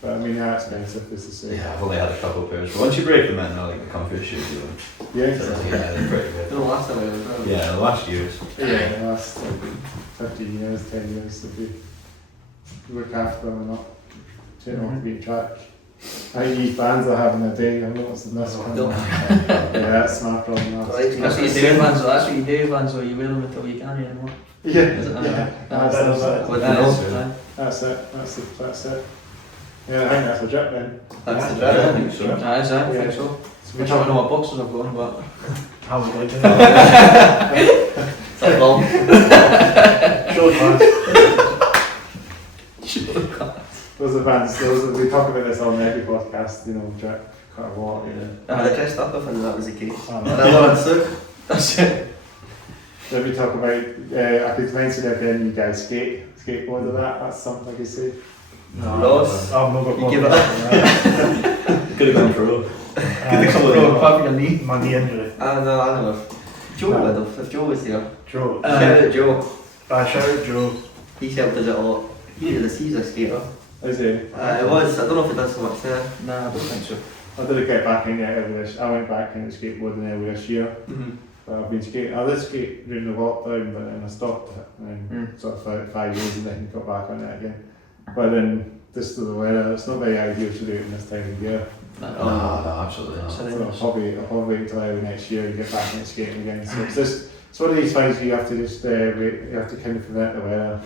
but I mean, they're expensive, as to say. Yeah, I've only had a couple of pairs, but once you break them in, they're like the comfiest shoes you own. Yeah, So, yeah, they're pretty The good. last time I was around. Yeah, the last years. yeah, the last like 15 years, 10 years, if you look after them and not turn off the beat track. I think these bands I have in a day, I've noticed in this one. Don't. Yeah, that's my problem. Right, That's what you do, man. So that's what you do, man. So you wear them until you can't anymore. Yeah, Is it? yeah, That's that's With that the is, nose. that's it. Yeah, I think that's a drip then. That's the Yeah, I dread. think so. I think Yeah. so. Which I don't know what boxes I've got, but How would you like to It's like long. show class? Those are bands, we talk about this on every podcast, you know, drip quite a lot, you know. I had dressed up if that was the case. Oh, And I love it so. that's it. Then we talk about, I could mention again, you guys skateboard or that's something I could say. Ross, I've not got you one. give it up. Could have gone pro. Uh, Throw apart from your knee. my knee injury. I know if Joe would have, if Joe was here. Joe. Shout out Joe. Shout out Joe. He's helped us out a lot. He's a skater. Is it? It was, I don't know if it does so much now. Nah, I don't think so. I did get back in there earlier. I went back into skateboarding earlier this year. But I've been skating. I did skate during the lockdown, but then I stopped it. And then sort of for 5 years and then got back on it again. But then this to the weather, it's not very ideal to do it in this time of year. No, absolutely not. So So I'll probably wait until early next year and get back into skating again. So it's one of these things where you have to just wait, you have to kind of prevent the weather.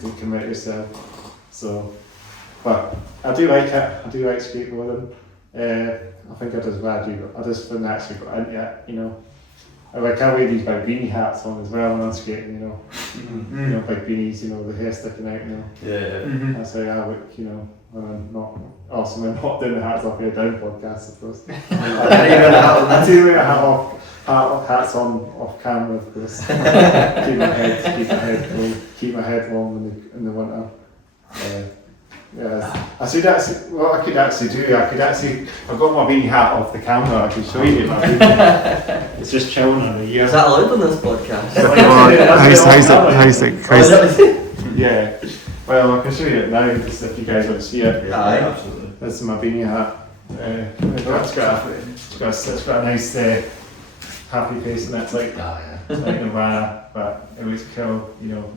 To commit yourself. So, but I do like it. I do like skateboarding. I think I just glad I just didn't actually got into it. You know, I wear these big beanie hats on as well when I'm skating. You know, you know, big beanies. You know, the hair sticking out. You know, Yeah. that's how I look. You know, when I'm not. Also, when I'm not doing the hats off here down podcast, of course. I do wear a hats on off camera, of course. keep my head warm in the winter. Yeah, I should actually. What I could actually do, I've got my beanie hat off the camera. I can show you my beanie. It's just chilling on the year. Is that allowed on this podcast? Yeah. Well, I can show you it now, just if you guys want to see it. Aye. Absolutely. This is my beanie hat. It's got a nice happy face in it. It's like Nirvana, but it looks cool, you know.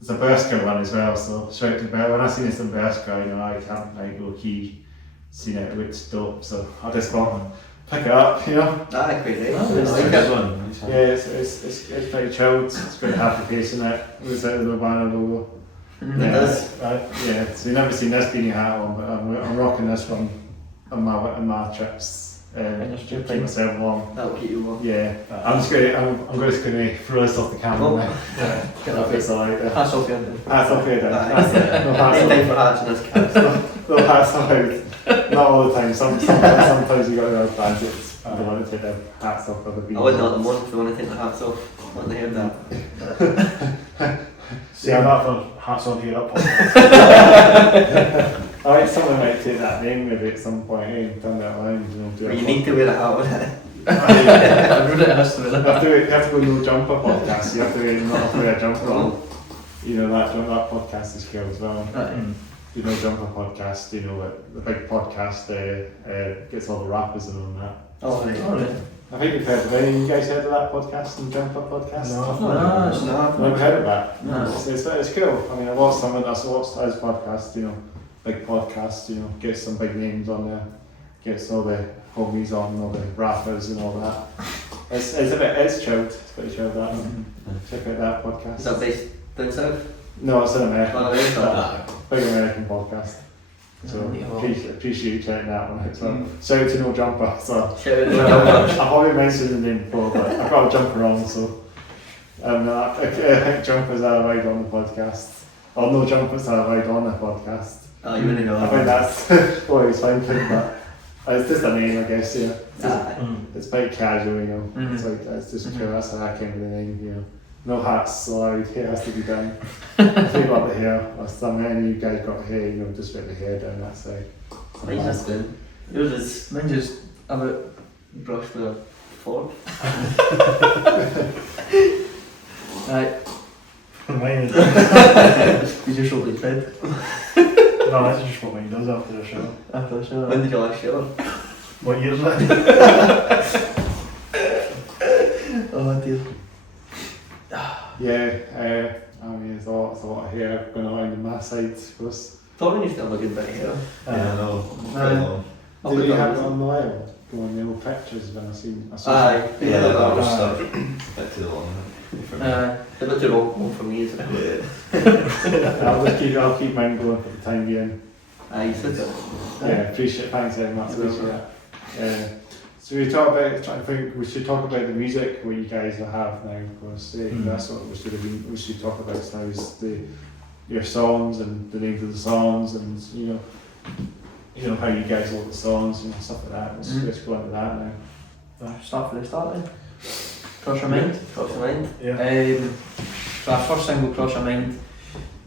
It's a Berska one as well, so shout out to Berska. When I seen this in Berska, you know, I can't like low key seen it looks dope, so I just thought pick it up, you know. Quite nice. It's a good one. Yeah, it's pretty chilled. It's got a happy face in it. It was out of the Nirvana logo. It does. Yeah, so you've never seen this beanie hat on, but I'm rocking this one on my trips. To keep myself warm. That'll keep you warm. Yeah, I'm just gonna throw this off the camera. Oh. If it's alright. Hats off your Hats off here then. Aye. No hats Any time for hats in this cast. no hats allowed. Not all the time. Sometimes you got to have bands that don't want to take their hats off for the beanie. I wouldn't let them on if they want to take their hats off. Let them hear that. See, I'm not for hats on here up. I think someone might take that name maybe at some point, down that line, you know, do But a you need to wear a hat with it. I wrote it in history. You have to go no jumper podcast. You have to not wear a jumper on. You know that podcast is cool as well. you know, Jumper podcast, you know, like the big podcast gets all the rappers and all that. Oh, right. I think you've heard of it. You guys heard of that podcast, the Jumper podcast? No, it's not. I've never heard of that. No. It's cool. I mean, I watched some of that. I watched his podcast, you know, big podcast, you know, gets some big names on there, gets all the homies on, all the rappers and all that. It's chilled. It's pretty chilled, that. Check out that podcast. Is that based down south? No, it's in America. Oh, America. Big American podcast. So Yeah. appreciate you checking that one out. So shout out to No Jumper. So Shout out to I've already mentioned the name before, but I've got a jumper on, so I think Jumpers are right on the podcast. Or No Jumpers are right on the podcast. Oh, you wouldn't know I think that's what I was thinking, but it's just a name, I guess, yeah. It's quite casual, you know. It's like, it's just cool, that's how I came with the name, you know. No hats allowed, hair has to be done. If you got the hair, or some any of you guys got hair, you know, just get the hair down that side. Mine's just good. Yours is Mine just about brushed with a fork. right. Mine is. You just rolled your head No, that's just what mine does after the show. After the show. When did you last shower? What year is that? Oh dear. Yeah, I mean, there's a lot of hair going on in my side, I suppose. Thought you still have a good bit of hair. Yeah, no. Quite long. I'll Did look you at have it it. on the level? Going the old pictures when I saw Aye. Yeah, that was Aye. stuff. A bit too long. For me. A bit too long for me, isn't it? Yeah. I'll keep mine going for the time being. Aye, you said it. Yeah, appreciate it. Thanks very much. Appreciate that. So we talk about. I think we should talk about the music what you guys have now. Of course, that's what we should talk about now. Is your songs and the names of the songs and you know how you guys wrote the songs and stuff like that. Let's go into that now. Start from the start then. Cross Your Mind. Cross your mind. Yeah. So our first single, Cross Your Mind,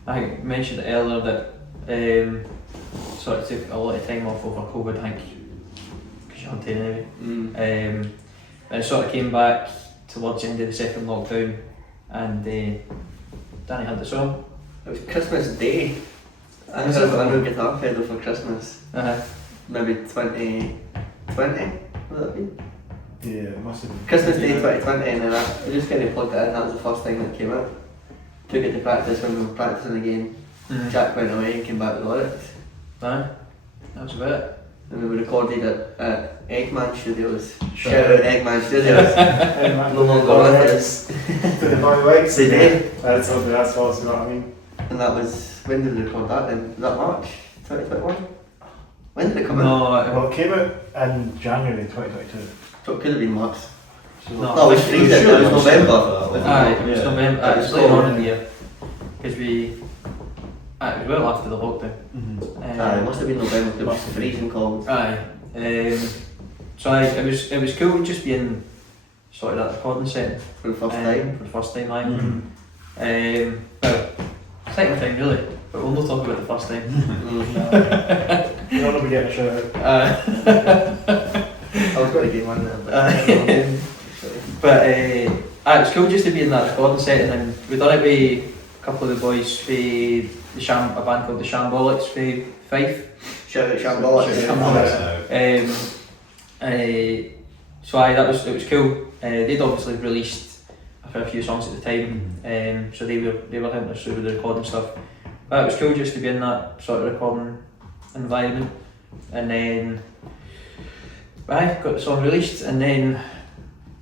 I mentioned earlier that sort of took a lot of time off over COVID, I think, because you had to anyway. And it sort of came back towards the end of the second lockdown, and Danny had the song. It was Christmas Day. I had a new guitar pedal for Christmas. Maybe 2020, would that be? Yeah, it must have been. Christmas Day 2020, and then I just kind of plugged it in. That was the first thing that came out. Took it to practice when we were practicing again. Jack went away and came back with lyrics. Aye, that was about it. And we recorded it at Eggman Studios. Shout out Eggman Studios. No longer with us. The Boy Whites. Today. That's what you know what I mean. And that was, when did we record that then? Was that March 2021? When did it come out? No, Well, it came out in January 2022. So it could have been March. So No. No, it was freezing. It was November. aye, it was Yeah. November. It It was was later cold. on in the year, because it was well after the lockdown. Aye, it must have been November because it was freezing cold. Aye. So it was cool just being sort of that recording setting For the first time. for the first time. Aye. Well, second time really, but we'll not talk about the first time. You don't want to be getting a shout out. I was going to get one there, But it was cool just to be in that recording setting, and we done it with a couple of the boys for a band called the Shambolics for Fife. Shout out Shambolics. So it was cool. They'd obviously released a fair few songs at the time, so they were helping us through with the recording stuff. But it was cool just to be in that sort of recording environment, and then I got the song released, and then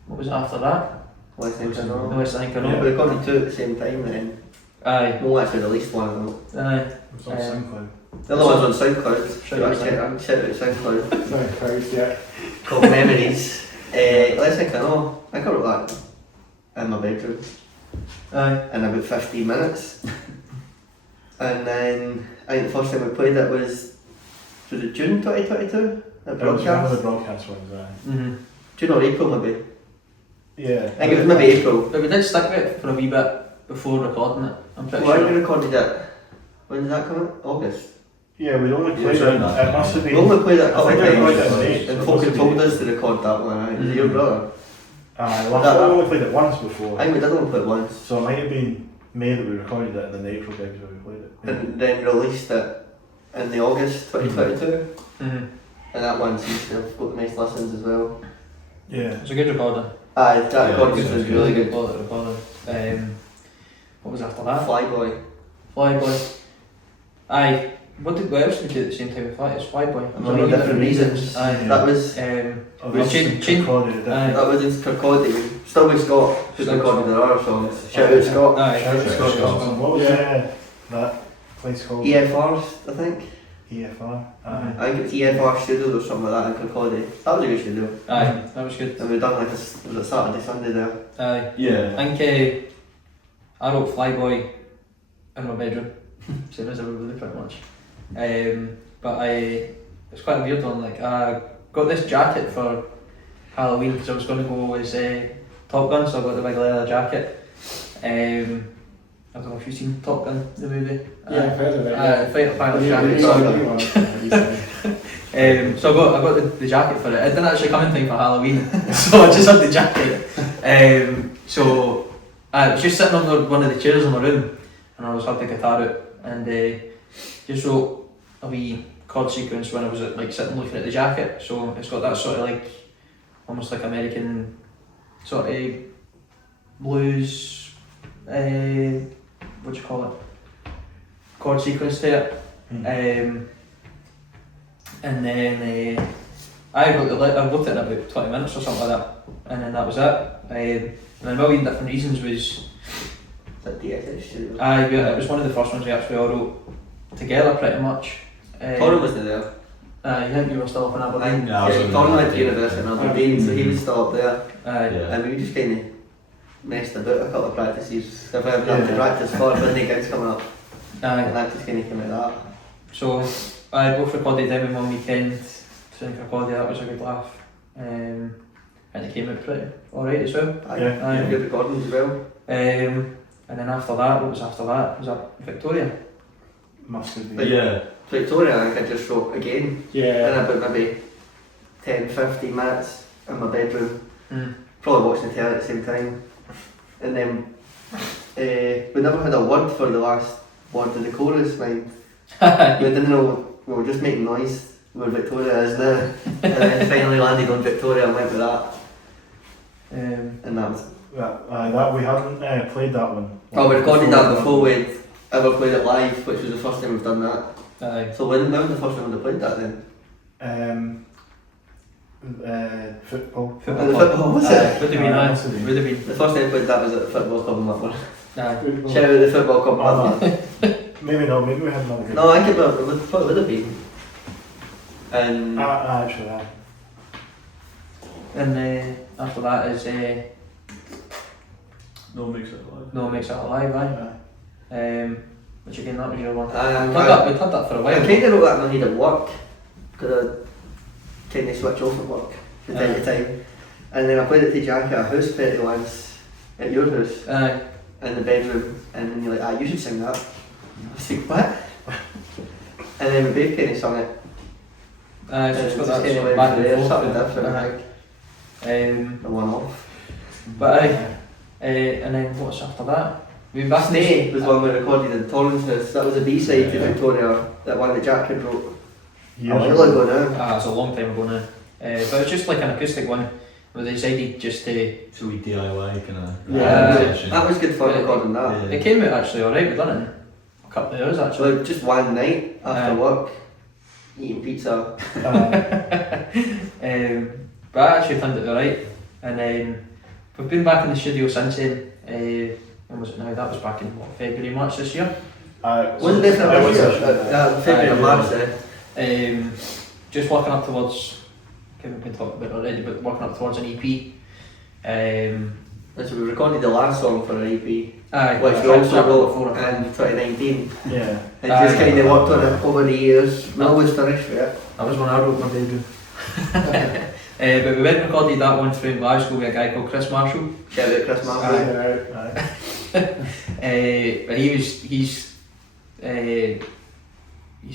what was it after that? Last thing I The know. Less I Think I We Know. recorded two at the same time then. Aye. No one actually released one of them. Aye. It was on SoundCloud. The other one's on SoundCloud. Shout out Shout out SoundCloud. Sorry, crowd, yeah. Called Memories. Last thing I know, I got that in my bedroom Aye. in about 15 minutes. And then I think the first time we played it was it June 2022? At It was one of broadcast? the broadcast ones, Mm-hmm. June or April maybe. Yeah. I think it was maybe April. But we did stick with it for a wee bit before recording it, I'm pretty Well, I sure. recorded it. When did that come out? August. Yeah, we'd only Yeah, played sure, it. no. It must have We been. only played it a I couple of think I played it in times. May, so And it folk must had have told been. us to record that one. It was Mhm. your brother. Well, I only played it once before. I think we did only play it once. So it might have been May that we recorded it, and then the April gigs where we played it. And then released it in the August 2022, Mm-hmm. and that one seems to have got nice listens as well. Yeah. It was a good recording. Aye, that Yeah, recording it was was really good. Recording. What was after that? Flyboy. Flyboy. Aye. What else did we do at the same time with Flyboy? A million different reasons. Aye. That was Oh, We that's changed- recorded it, aye. that was in Kirkcaldy. Still with Scott, who's Still with recorded their other songs. Shout out Scott. Aye. Shout out Scott. Scott. What was that place called? EFRs, I think. EFR. Aye. I think it was EFR Studios or something like that in Kirkcaldy. That was a good studio. Aye. That was good. And we've done like was it Saturday, Sunday there. Aye. Yeah. I think I wrote Flyboy in my bedroom. Same as everybody pretty much. But it's quite a weird one. Like I got this jacket for Halloween because I was going to go as Top Gun, so I got the big leather jacket. I don't know if you've seen Top Gun, the movie. Yeah, I've heard of it. The fighter pilot Yeah, jacket. So I got the jacket for it. It didn't actually come in time for Halloween, so I just had the jacket. So I was just sitting on one of the chairs in my room, and I was had the guitar out, and just wrote a wee chord sequence when I was like sitting looking at the jacket. So it's got that sort of like almost like American sort of blues. What do you call it? Chord sequence to it. And then I looked at it in about 20 minutes or something like that, and then that was it. And a million different reasons was Is that DSS Studio? it was one of the first ones we actually all wrote together pretty much. Torrin wasn't there. I think you were still up in Aberdeen. Yeah, I was in Torrin went to Aberdeen. university in Aberdeen, so he was still up there. Yeah. And we just kind of messed about a couple of practices. If I ever had to practice for when the gigs coming up, and that just kind of came out of that. So I both recorded them in one weekend. So I recorded that was a good laugh. And it came out pretty alright as well. Aye, good recordings as well. And then after that, what was after that? Was that Victoria? Must have been. But Yeah. Victoria, I think I just wrote again Yeah. in about maybe 10-15 minutes in my bedroom, Mm. probably watching the telly at the same time. And then we never had a word for the last word of the chorus, mind. We didn't know, we were just making noise where Victoria is now. And then finally landed on Victoria and went with that. And that was. That we hadn't played that one. Oh, we recorded that before we'd ever played it live, which was the first time we've done that. Aye. So when was the first time we played that then? Football. At the football, was it? Would have been, Must have been. would have been. The first time we played that was at the football club in Whitburn. Aye. Shout out the football club in Whitburn. Maybe not, maybe we had another game. No, I think it probably would have been. And Actually, And after that is No makes it alive. No Makes It Alive, aye. Which again, that was your one. I We'd had that for a I while. kind of wrote that when I needed work, because I kind of switch off at work from time to time. And then I played it to Jack at a house party once, at your house, Aye. in the bedroom, and then you're like, you should sing that. I was like, what? And then we both kind of sung it. Aye, so And it's it got just that kind sort of of went back from and there, forth. something different, I Aye. think. A one-off. But aye. And then what's after that? We back in the- Snake was one we recorded in Torrance House. That was a B-side to Yeah. Victoria, that one that Jack had wrote. A years while ago now. Ah, it's a long time ago now. But it's just like an acoustic one. We decided just to. So we DIY kind of. Yeah. That was good fun Yeah. recording that. Yeah. It came out actually alright. We done it in a couple of hours So actually. like just one night after Aye. work, eating pizza. But I actually found it alright. And then we've been back in the studio since then. When was it now? That was back in what, February, March this year. Wasn't it It was this year? February or March then. Just working up towards. We've been talking about it already, but working up towards an EP. And so we recorded the last song for our EP, Aye, which I've we also tried wrote before. in 2019. Yeah. And just Aye. kind of worked on it over the years. We always finished with it. That was when I wrote my bedroom. But we went and recorded that one through in Glasgow with a guy called Chris Marshall. Shout out Chris Marshall. But he's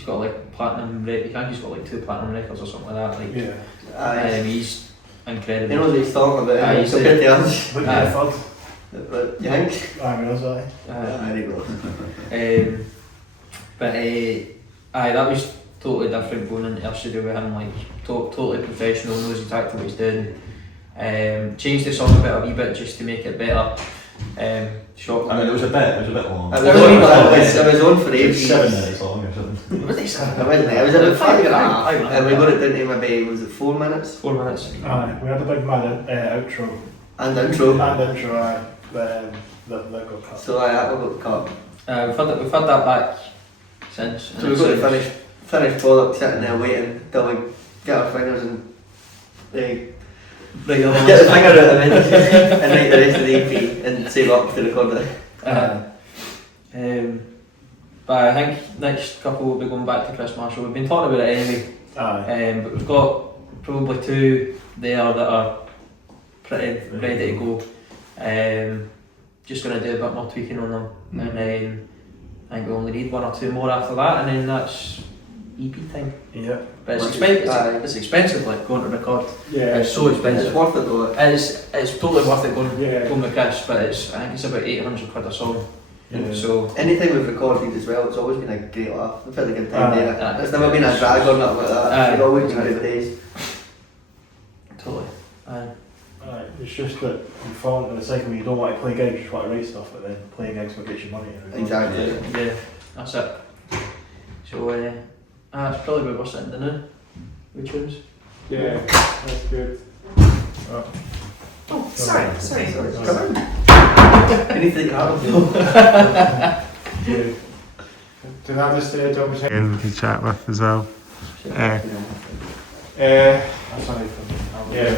got like platinum. I think he's got like 2 platinum records or something like that. Like, Yeah. Aye. he's incredible. He knows what he's talking about. Aye, He's so good to us. Look Aye. at the third. But you think? I mean, was that? There you go. But Aye, that was totally different going into our studio with him, like totally professional, knows exactly what he's doing. Changed the song a wee bit just to make it better. Short. I mean, it was a bit long. It was on for It was ages. 7 minutes long or something. It wasn't 7 It wasn't. It was about 5 and a half. 5 And we got it down to maybe, was it 4 minutes? 4 minutes. Aye, we had a big mad outro And intro. and intro, aye, that got cut. So that got cut. We've had that back since. So we've got the finished product sitting there waiting till we get our fingers and get the finger out of it and write the rest of the EP and save up to record it. But I think next couple will be going back to Chris Marshall. We've been talking about it anyway, Aye. but we've got probably 2 there that are pretty ready to go. Just going to do a bit more tweaking on them, and then I think we only need 1 or 2 more after that, and then that's EP time. Yeah. But it's Aye. expensive. It's expensive, like going to record. Yeah. It's so It's expensive. worth it though. It's totally worth it Yeah. going with Chris, but I think it's about 800 quid a song. Yeah. So Anytime we've recorded as well, it's always been a great laugh. We've had a good time Aye. doing it. Aye. It's never been a drag or nothing like that. Aye. It's always been good days. totally. Aye. Aye, it's just that you fall into the cycle where you don't want to play gigs, you just want to write stuff, but then playing gigs will get you money. Exactly. Yeah, that's it. So that's probably where we're sitting down now. With tunes. Yeah, that's good. Oh, sorry. Come in. Anything happen? Yeah. Can I just double check? And we can chat with as well. That's only for me. Yeah.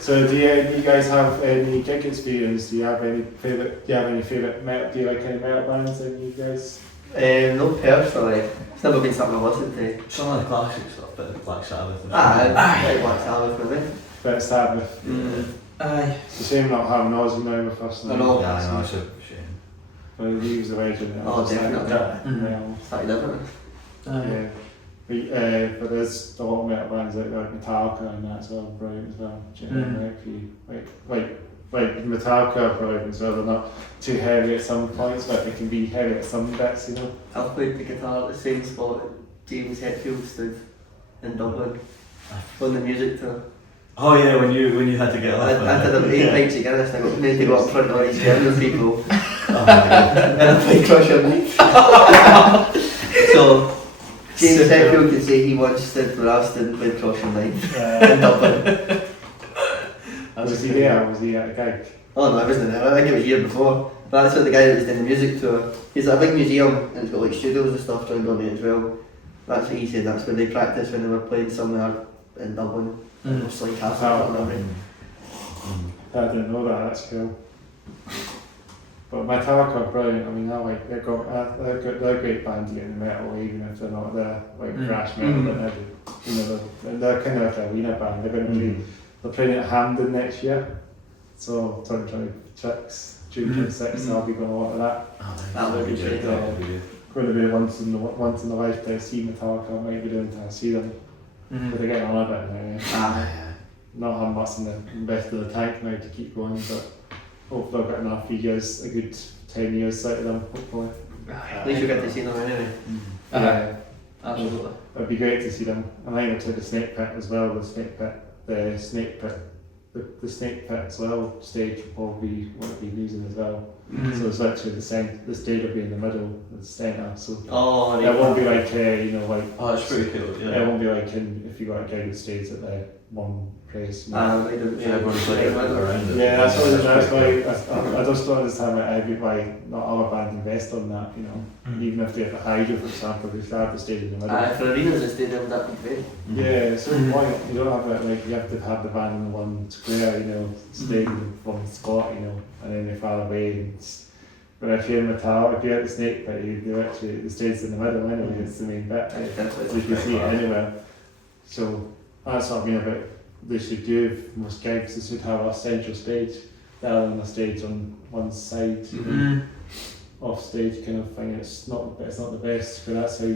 So do you guys have any gig experience? Do you have any favourite metal? Do you like any metal bands? Any you guys? Not personally. It's never been something I listened to. Some of the classic stuff, but like Black Sabbath. Like Black Sabbath maybe. Better start with. Aye. It's a shame not having Ozzy now with us. I know. Yeah, I know, it's a shame. But he was a legend. Oh, definitely. Yeah. Slightly different. Aye. Yeah. But there's a lot of metal bands like Metallica and that's all brilliant as well. Do you know, like Metallica are brilliant as well. They're not too heavy at some points, but they can be heavy at some bits, you know. I've played the guitar at the same spot James Hetfield stood in Dublin on the music tour. Oh yeah, when you had to get off. I did about 8 pints of Guinness and I got made to go up front of all these German people Oh my god. and I played Crush on Me. So James Hetfield could say he once stood where I stood and played Crush on Me in Dublin. Was he there? Was he at a gig? Oh no, I wasn't there. I think it was a year before. But that's what the guy that was doing the music tour. He's at a big museum and it's got like studios and stuff joined on it as well. That's what he said, that's where they practiced when they were playing somewhere in Dublin. It was like half an hour. I didn't know that. That's cool. But Metallica are brilliant. I mean, they're a great band to get in the metal, even if they're not the thrash metal. But they're kind of like a arena band. They're going to be they're playing at Hampden next year. So 2026, June 26th, I'll be going to want that. That would be great. Going to be once in the lifetime see Metallica. I might be doing to see them. But they're getting on a bit now. Not having much in the rest of the tank now to keep going, but hopefully I've got enough years, a good 10 years out of them, hopefully. At least you get to see them anyway. Yeah, Absolutely. it'd be great to see them. And I think it's like the Snake Pit as well, the Snake Pit as well stage will be what it'll be using as well. So it's actually the stage will be in the middle, the centre, so Oh, it won't be like Oh, that's pretty cool, yeah. it won't be like if you got a gig that stays at the one place. Everyone's like around it. Yeah, that's why I just don't understand why not other bands invest on that, you know. Even if they have a Hydro, for example, they start the stage in the middle. For arenas and stadiums, that'd be great. Yeah, so why you don't have it like you have to have the band in one square, you know, stay in one spot, you know, and then they far away. But if you're in Metallica, if you're at the Snake Pit, you actually the stage's in the middle anyway. It's the main bit. So you can see it anywhere. So that's what I mean about they should do with most gigs. They should have a central stage rather than a stage on one side, off stage kind of thing. It's not the best, but that's how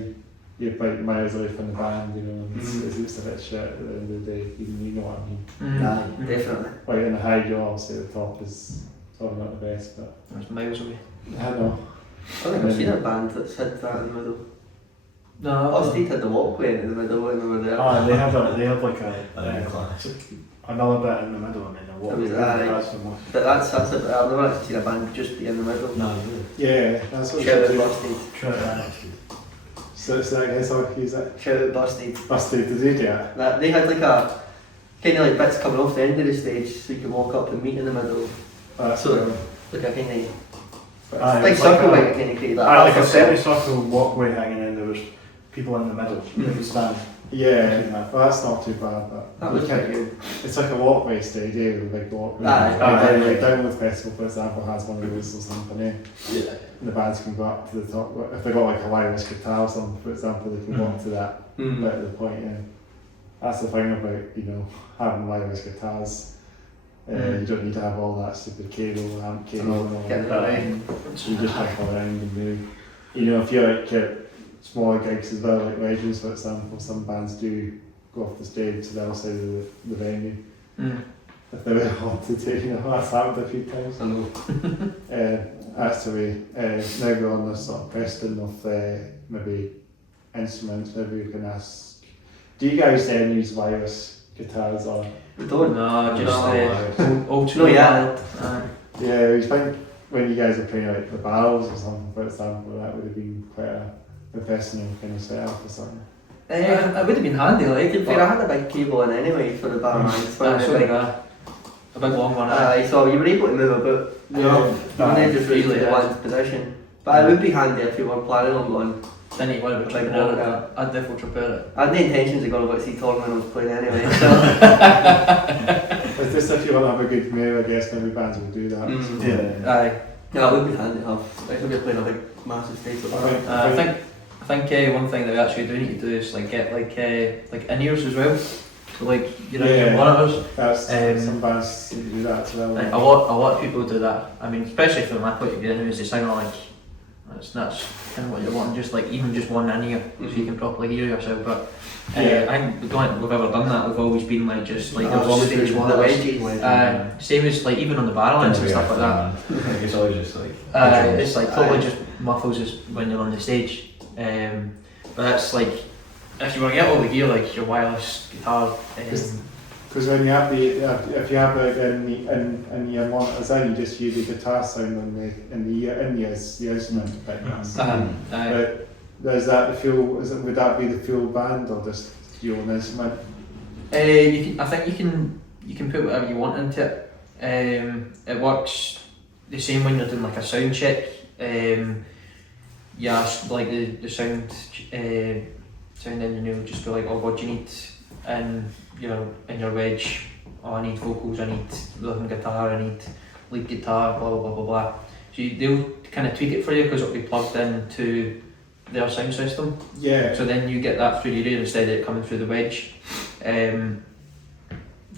you're like miles away from the band, you know. It's a bit shit at the end of the day. You know what I mean? Definitely. Like in the Hydro, obviously the top is probably not the best, but That's miles away. I know. I think I've seen a band that's had that in the middle. No, Busted had the walkway in the middle when we were there. They had like That'd be class. another bit in the middle and then a walk. I mean, That's the most. But that's a bit, I've never actually seen a band just be in the middle. No, really. Yeah, that's what Shout out it's Busted. So that guy, so use that. Shout out Busted. Busted, did you do it? That, they had like a kind of like bits coming off the end of the stage so you could walk up and meet in the middle. That's So- cool. Like a kind of Aye, big it's circle like like kind of created that. like a semicircle walkway hanging in. There was people in the middle. They could stand. Yeah, well that's not too bad, but That was you can't- quite good. it's like a walkway stage, yeah, with a big walkway. Aye. Like Downwood Festival, for example, has one of those or something, eh? Yeah. And the bands can go up to the top. If they've got like a wireless guitar or something, for example, they can go up to that bit at the point. Yeah. That's the thing about, having wireless guitars. You don't need to have all that stupid cable, amp cable and all Get that. it right. So you just hang around and move. If you're like smaller gigs as well, like Legends for example, some bands do go off the stage to the other side of the venue. If they really wanted to, that's happened a few times. I know. That's the way. Now we're on this sort of question of maybe instruments, maybe we can ask, do you guys then use wireless guitars or? We don't. No, just No. old school. No, yeah. Yeah, we think when you guys are playing like the Barrels or something, for example, that would have been quite a professional kind of setup or something. It would have been handy, like. To be fair, I had a big cable in anyway for the Barrowlands. So did I. A big long one. So you were able to move about. And then just really yeah. one position. But it would be handy if you were planning on going. Then you would have Like tried walk, it. I'd definitely prepare it. I had no intentions of going about to see Torn when I was playing anyway. So. But just if you want to have a good meal, I guess maybe bands will do that. Mm. So, Yeah. Aye. Yeah, it would be handy to have. Especially if you're playing a big, massive stage like that. I think one thing that we actually do need to do is get like in-ears as well. So your monitors. That's some bands seem to do that as well. Like, a lot of people do that. I mean, especially from my point of view, anyways, they sound like that's kind of what you're wanting. Just even one in ear, so you can properly hear yourself. But I think we don't think we've ever done that. We've always been just the stage the monitors. wedges. Same as even on the Barrowlands and stuff like that. It's always just It's totally just muffles us when you're on the stage. But that's if you want to get all the gear, your wireless guitar. Because when you have if you have in your monitors, then you just hear the guitar sound in the instrument pickups. But is that would that be the full band or just your own instrument? I think you can put whatever you want into it. It works the same when you're doing a sound check. The sound engineer will just be like, oh, what do you need in your wedge? Oh, I need vocals, I need rhythm guitar, I need lead guitar, blah blah blah blah blah. So they'll kind of tweak it for you because it'll be plugged into their sound system. Yeah. So then you get that through your ear instead of it coming through the wedge.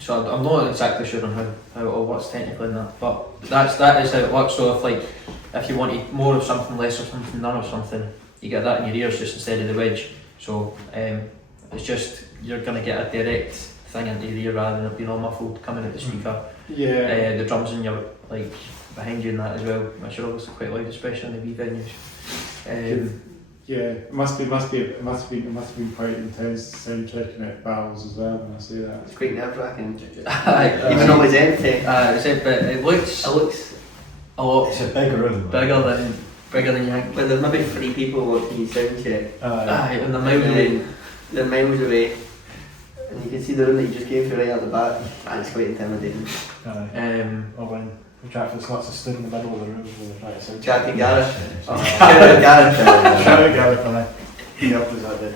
So I'm not exactly sure on how it all works technically in that, but that is how it works. So if you wanted more of something, less of something, none of something, you get that in your ears just instead of the wedge. So it's just you're gonna get a direct thing into your ear rather than it being all muffled coming out the speaker. Yeah. The drums in your behind you and that as well, which are obviously quite loud, especially in the wee venues. Yeah, it must be quite intense sound checking out barrels as well when I say that. It's quite nerve-wracking. Even though it's empty. But it looks a lot It's a big room. bigger than you think. When there's maybe 3 people watching you sound check. And the miles away. They're miles away. And you can see the room that you just came through right at the back. And it's quite intimidating. Or when Jack Scott's stood in the middle of the room when they're trying to sound. Jack and Gareth. Shout out Gareth for that. He helped us that day.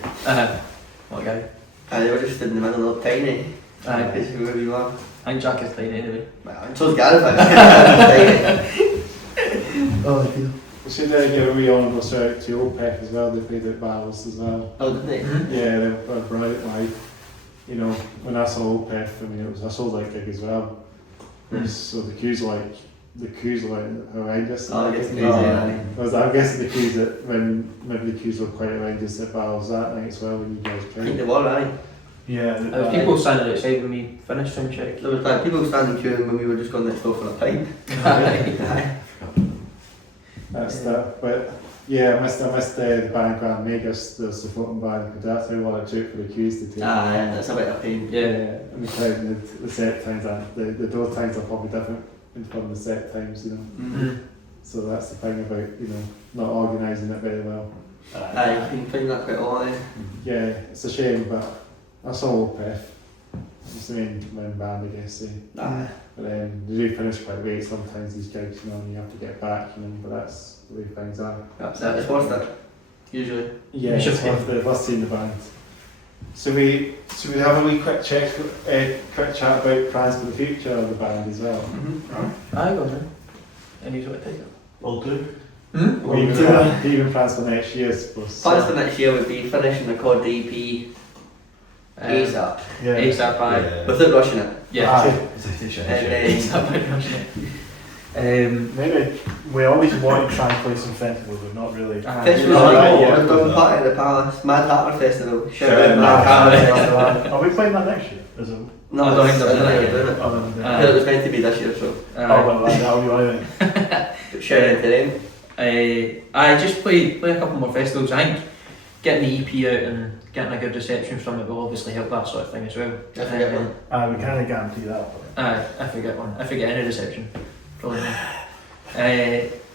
What guy? They were just stood in the middle, up tiny. This is where we were. I think Jack is tiny anyway. Well, and so's Gareth. Tiny. Oh dear. We should give a wee honourable shout out to OPEC as well. They played at barrels as well. Oh, did they? Yeah, they were brilliant. When I saw OPEC, I saw that gig as well. So the queues were horrendous. Oh, it gets crazy. I'm guessing the queues maybe the queues were quite horrendous at barrels that night as well when you guys I think played. they were, aye. Yeah. There was people standing outside when we finished sound check. There was people standing queuing when we were just going next door for a pint. That's that. But yeah, I missed the band Grand Megas, the supporting band, because that's how long it took for the queues to take. That's a bit of pain. Yeah. And the crowd, the set times, the door times are probably different from the set times, you know. Mm-hmm. So that's the thing about, not organising it very well. I've been playing that quite a lot. Yeah, it's a shame, but that's all pref. It's the main band, I guess. But they do finish quite late sometimes, these gigs, and you have to get back, but that's the way things are. It's worth it, usually. Yeah, it's worth seeing the band. So we have a wee quick chat about plans for the future of the band as well. Aye, go on then. Any sort of take it? All do. Even plans for next year, I suppose. Plans for next year would be finish and record the EP ASAP. Yeah. ASAP, aye. Without rushing it. Yeah. Maybe we always want to try and play some festivals, but not really. Festivals we've done Party at the Palace, Mad Hatter Festival, shout out Mad Hatter Festival. Are we playing that next year? Is it? No, I don't think I don't they're think doing they're Oh, doing it. It was meant to be this year, so well, that'll be right then. shout out to them. I just play a couple more festivals. I think getting the EP out and getting a good reception from it will obviously help that sort of thing as well. I forget one. We can't guarantee that. Aye, I forget one. I forget any reception. Probably not.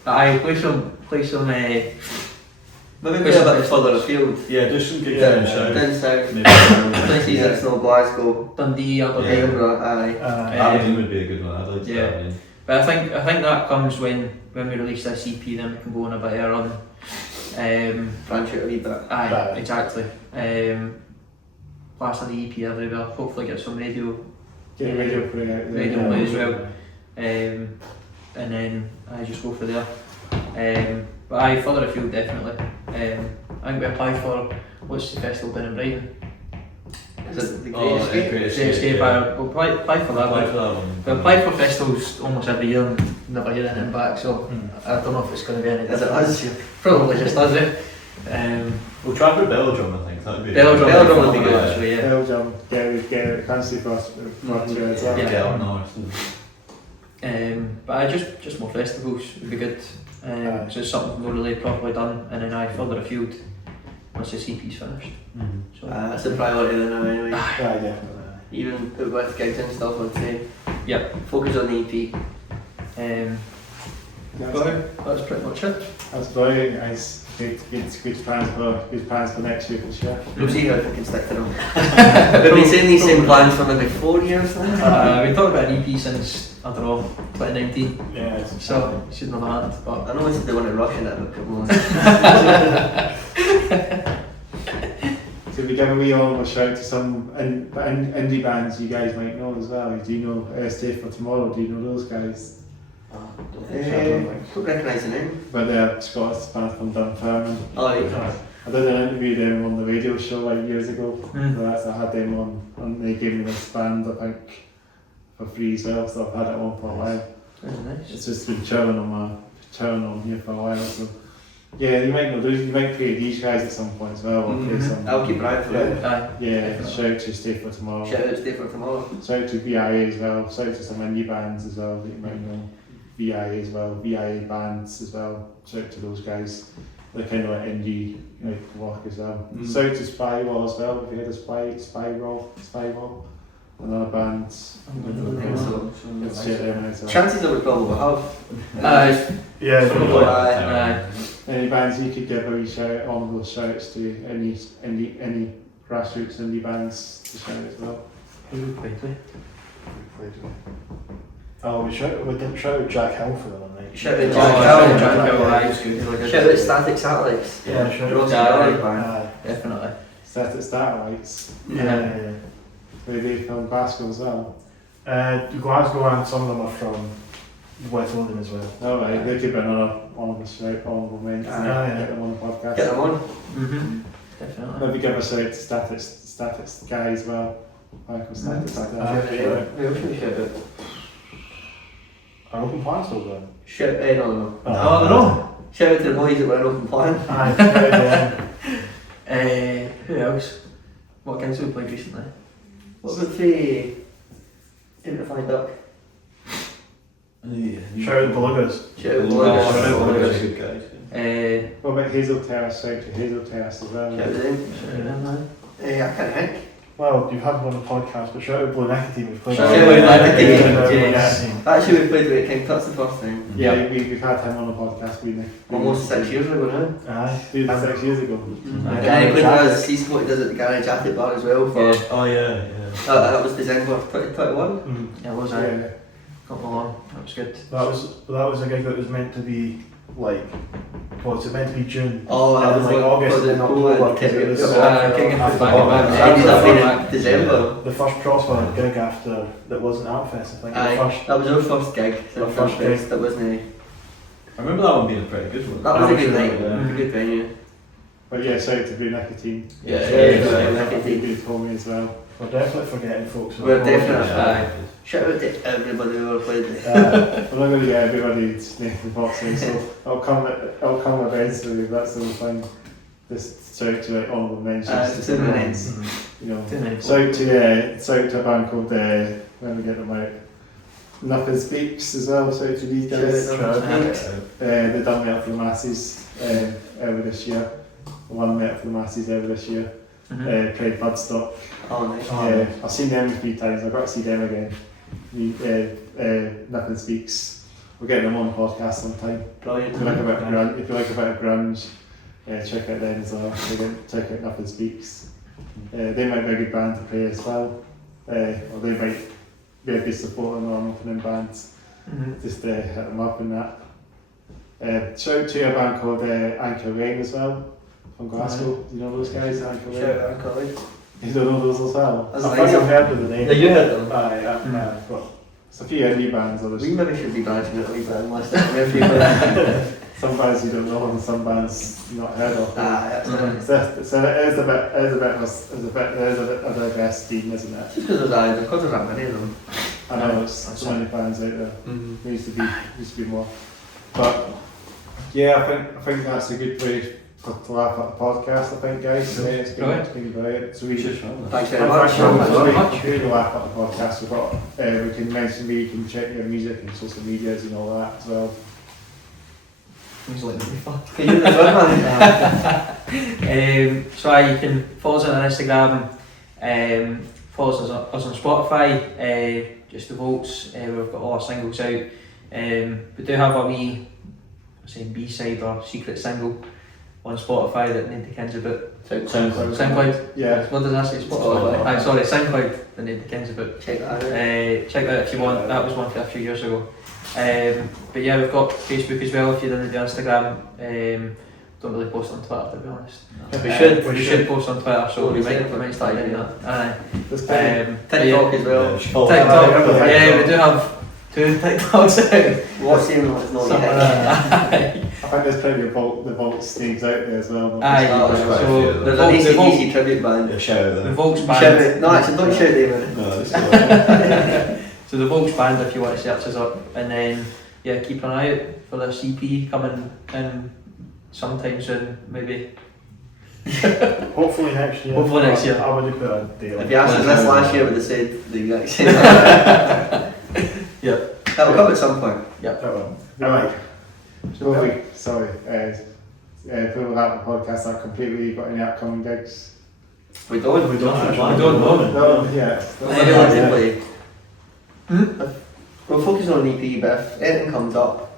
I play some. Maybe play a bit further afield. Yeah, do some gigs Yeah, down south. Down south. Maybe Places like Snow, Glasgow, Dundee, Aberdeen. Edinburgh, aye. Aberdeen would be a good one. I'd like to Yeah. do Aberdeen. But I think that comes when we release this EP, then we can go on a bit of a run. Branch out a wee bit. Aye, Right. exactly. Plaster the EP everywhere. Hopefully get some radio. Get radio putting out there. Radio play as well. And then I just go for there. But I further afield definitely. I think we applied for what's the festival down in Brighton? Is it the Oh, Great Escape? Great Great Escape, Escape. yeah. We'll apply for that Apply one. for that one. We apply for festivals almost every year and never hear anything back, so I don't know if it's going to be any Is it different. us? this year. Probably just us, eh? We'll try for Belgium, I think. That'd be Belgium would be good Yeah. actually, yeah. Belgium, get a fancy for us as well. Yeah. Get up north. But I just more festivals would be good. So it's something we've really properly done, and then I further afield once the CP's finished. So That's a priority then now anyway. Yeah, definitely. Even with gigs and stuff, I'd say. Yep. Focus on the EP. That's pretty much it. That's brilliant, guys. Good plans for next year for sure. We'll see how I can stick to them. We've been saying these same plans for maybe 4 years now. We've talked about an EP since, I don't know, 2019, Yeah. so it shouldn't have happened, but I know we said they want to rush in it, but come on. So we give a wee honourable shout to some indie bands you guys might know as well. Do you know Stay for Tomorrow? Do you know those guys? Don't recognise the name. But they're Scottish band from Dunfermline. Oh, right. I did an interview with them on the radio show like years ago. Mm. So I had them on, and they gave me this band I think for free as well. So I've had it on for a while. very nice. It's just been chilling on here for a while. So yeah, you might play these guys at some point as well. Or play some, I'll keep an eye for it. Aye. Yeah, shout to Stay for Tomorrow. Shout out to Stay for Tomorrow. Shout to VIA as well. Shout to some indie bands as well that you might know. VIA as well. VIA bands as well. Shout to those guys. They're kind of like indie rock as well. Shout to Spywall as well. Have you heard of Spywall? Another band. Let's check them out as well. Chances that we probably have. Aye. Yeah. Probably. Aye. Any bands you could give a wee shout, honourable shouts to any grassroots indie bands to shout as well. Who would we play? Oh, we didn't shout out Jack Hill for the one night. Shout out Jack Jack Hill, Hill. aye, it's good. Shout out Static Satellites. Yeah, shout They're out. also Yeah, a aye. great band. Aye. Definitely. Static Starlights. Yeah. They from Glasgow as well. Glasgow, and some of them are from West London as well. Alright, they could be another honourable shout, honourable mention. Aye. Get them on the podcast. Get them on. Mm-hmm. Definitely. Maybe give a shout to Static Guy as well. Michael Static Guy. Who should we shout out? Are open plans still going? Shout out, no. Oh, they're on. Shout out to the boys that were in open plan. Aye. Who else? What gigs have we played recently? Eh, What about the Terrified Duck? Shout out Belugas. Shoutout Oh, Belugas. They're good guys. What about Hazel Terrace? Shout to Hazel Terrace as well. Shoutout them. I can't think. Well, you've had one on the podcast, but shout out Blue Nicotine. We've played Shout out Blue Nicotine, yes. Actually, we played with King Tut's the first time. Yeah, we've had him on the podcast, we Almost 6 years ago now. Aye. 6 years ago. The guy who played with us, he's what he does at the garage at bar as well for. Yeah. Oh yeah. That was December 2021. Mm. It was Yeah. got along. That was good. That was a gig that was meant to be like, was it meant to be June? Oh, And that then, was like August and October, because it was ended up being December. the first proper gig after that wasn't Outfest. I think Aye, the first. that was our first gig. Our first gig. That wasn't. I remember that one being a pretty good one. That was a good That night. was A good venue. But yeah, shout out to Blue Nicotine. Yeah, They told me as well. We're definitely forgetting folks. We're definitely. Aye. Shout out to everybody who ever played there. We're not going to get everybody snaking boxing, so I'll come eventually. That's the thing. Just shout to like honourable mentions. It's 2 minutes. You know. 2 minutes. Shout to a band called when we get them out. Nothing Speaks as well. Shout to these guys. They done Metal for the Masses earlier this year. Won Metal for the Masses earlier this year. Played Budstock. Oh, nice. I've seen them a few times. I've got to see them again. Nothing Speaks. We're getting them on the podcast sometime. Brilliant. If you like a bit of grunge, check out them as well. Check out Nothing Speaks. They might be a good band to play as well. Or they might be a good supporter on opening bands. Just hit them up and that. Shout out to a band called Anchor Rain as well, from Glasgow. Do you know those guys? Anchor Rain? Shout out, Colin. You don't know those as well? That's I think I've heard of the name. Yeah, you heard them. Aye, but it's a few indie bands. We maybe should be branching out a wee bit and listing Some bands you don't know and some bands you've not heard of. that's it. So it is a bit of a diverse scene, isn't it? Just because there's that many of them. I know there's so many bands out there. There used to be more. But yeah, I think that's a good way to laugh at the podcast. I think, guys. It's been brilliant. So we should. Thanks very much. We can laugh at the podcast. We've got. We can mention me. You can check your music and social medias and all that as well. He's like, fuck. Can you do the third man? So you can follow us on Instagram, follow us on Spotify, just the Volts. We've got all our singles out. We do have a wee B-side or secret single on Spotify that Nate Kins about. SoundCloud. Yeah. What does that say? Spotify. Aye, sorry, SoundCloud that Nate Kins about. Check that out. Check that out if you want. That was one for a few years ago. But yeah, we've got Facebook as well if you didn't do Instagram. Don't really post on Twitter, to be honest. We should post on Twitter, so we might start doing that. Aye. TikTok as well. TikTok, yeah, we do have 2 TikToks out. What's the what's not Something yet? like that. I think there's plenty of the Volts names out there as well. Aye, So there's the an ACDC tribute band. Yeah, shout out The them. Volks Shout band. it. No, actually, don't shout David. No, it's cool. So the Volks band, if you want to search us up, and then yeah, keep an eye out for the CP coming in sometime soon, maybe. Hopefully next year. Hopefully next year. I would put a day If on you asked us this last year, would have said the exact same. Yeah. That will come at some point. Right. Sorry. People that the podcast are completely got any upcoming gigs. We don't. We don't know. No, yeah. Anyone to play. We're focusing on EP, but if anything comes up,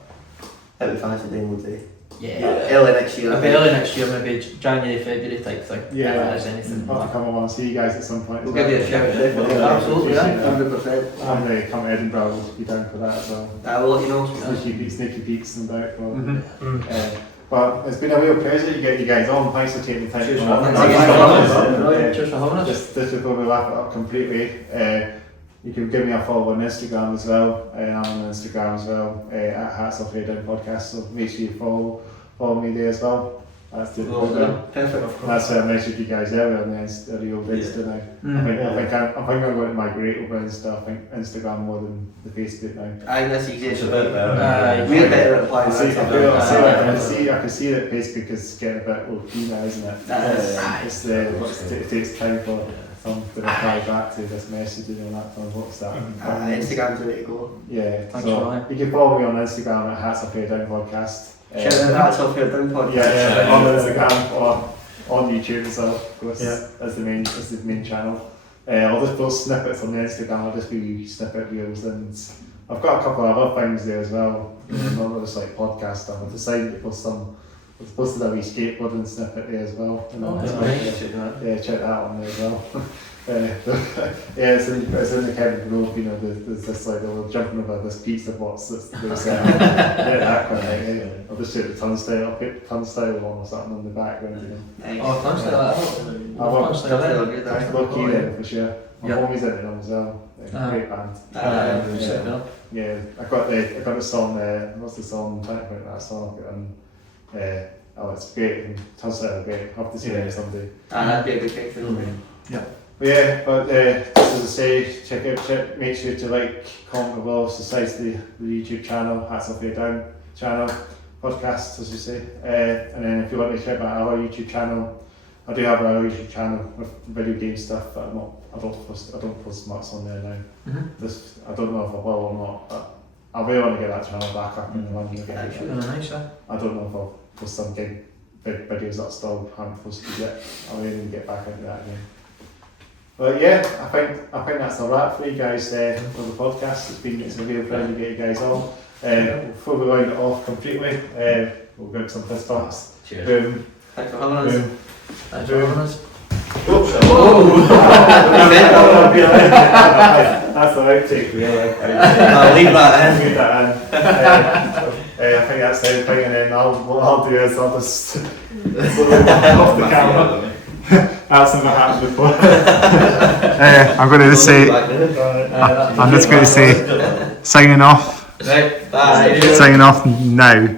it would fancy doing we'll do. Yeah. Early next year. Maybe early next year, maybe January, February type thing. Yeah. If there's anything. I'll have to come along and see you guys at some point. We'll give you a shout. Definitely. Yeah, Absolutely, appreciate that. 100%. And come to Edinburgh, we'll be down for that as well. I will let you know. Sneaky peeks and about. But it's been a real pleasure to get you guys on. Thanks for taking the time. Cheers to for come on. having us. Cheers for having us. Just before we wrap it up completely, you can give me a follow on Instagram as well. I'm on Instagram as well at Hats Off Here Down Podcast. So make sure you follow me there as well. That's the Perfect. That's why I messaged you guys earlier on the old Insta now. I think I'm going to migrate over Insta. I think Instagram more than the Facebook now. I think that's easy. It's a bit better. We're better at applying I can see that Facebook is getting a bit OP now, isn't it? That is. It takes time for some to reply back to this message and all that kind of what's that. Instagram's the way to go. Yeah, Thanks so for that. you can follow me on Instagram at Hats Off Your Down Podcast. Shout out Hats Off Your Down podcast. Yeah, on Instagram or on YouTube as well, of course, Yeah. as the main channel. I'll just post snippets on the Instagram, I'll just be snippet reels, and I've got a couple of other things there as well, not just like podcast stuff. I've decided to post I've posted a wee skateboarding snippet there as well. Yeah, check that on there as well. Yeah, it's in the Kevin Grove, you know, there's this like, they're jumping over this pizza box that's yeah, that kind of thing. Yeah. I'll just shoot the turnstile, I'll put turnstile on or something on the background, you know. Nice. Oh, thanks for that. I want Turnstile, good, that's Look key there for sure. My Yeah. homie's into them as well. Great band. Yeah. Yeah, I got the song. What's the song? I'm trying to think of that song. Oh, it's great. And Turnstile are great. I'll have to see it someday. That'd be a good kick for them. But yeah, but just as I say, make sure to like, comment below, subscribe to the YouTube channel, Hats Off Your Down channel, podcast, as you say. And then if you want to check out our YouTube channel, I do have our YouTube channel with video game stuff, but I don't post much on there now. I don't know if I will or not, but I really want to get that channel back up and running again. Nice, I don't know if I'll post some big videos that I still haven't posted yet. I'll really get back into that again. But yeah, I think that's a wrap for you guys for the podcast. It's a real pleasure to get you guys on. Before we round it off completely, we'll go some fist bumps. Cheers. Boom. Thanks for having us. Boom. Thanks for having us. That's the outtake, really. I'll leave that in. Leave that in. I think that's everything, and then what I'll do is I'll just off the camera. That's never happened before. I'm going to say, I'm just going to say, signing off. Right, bye. Signing off now.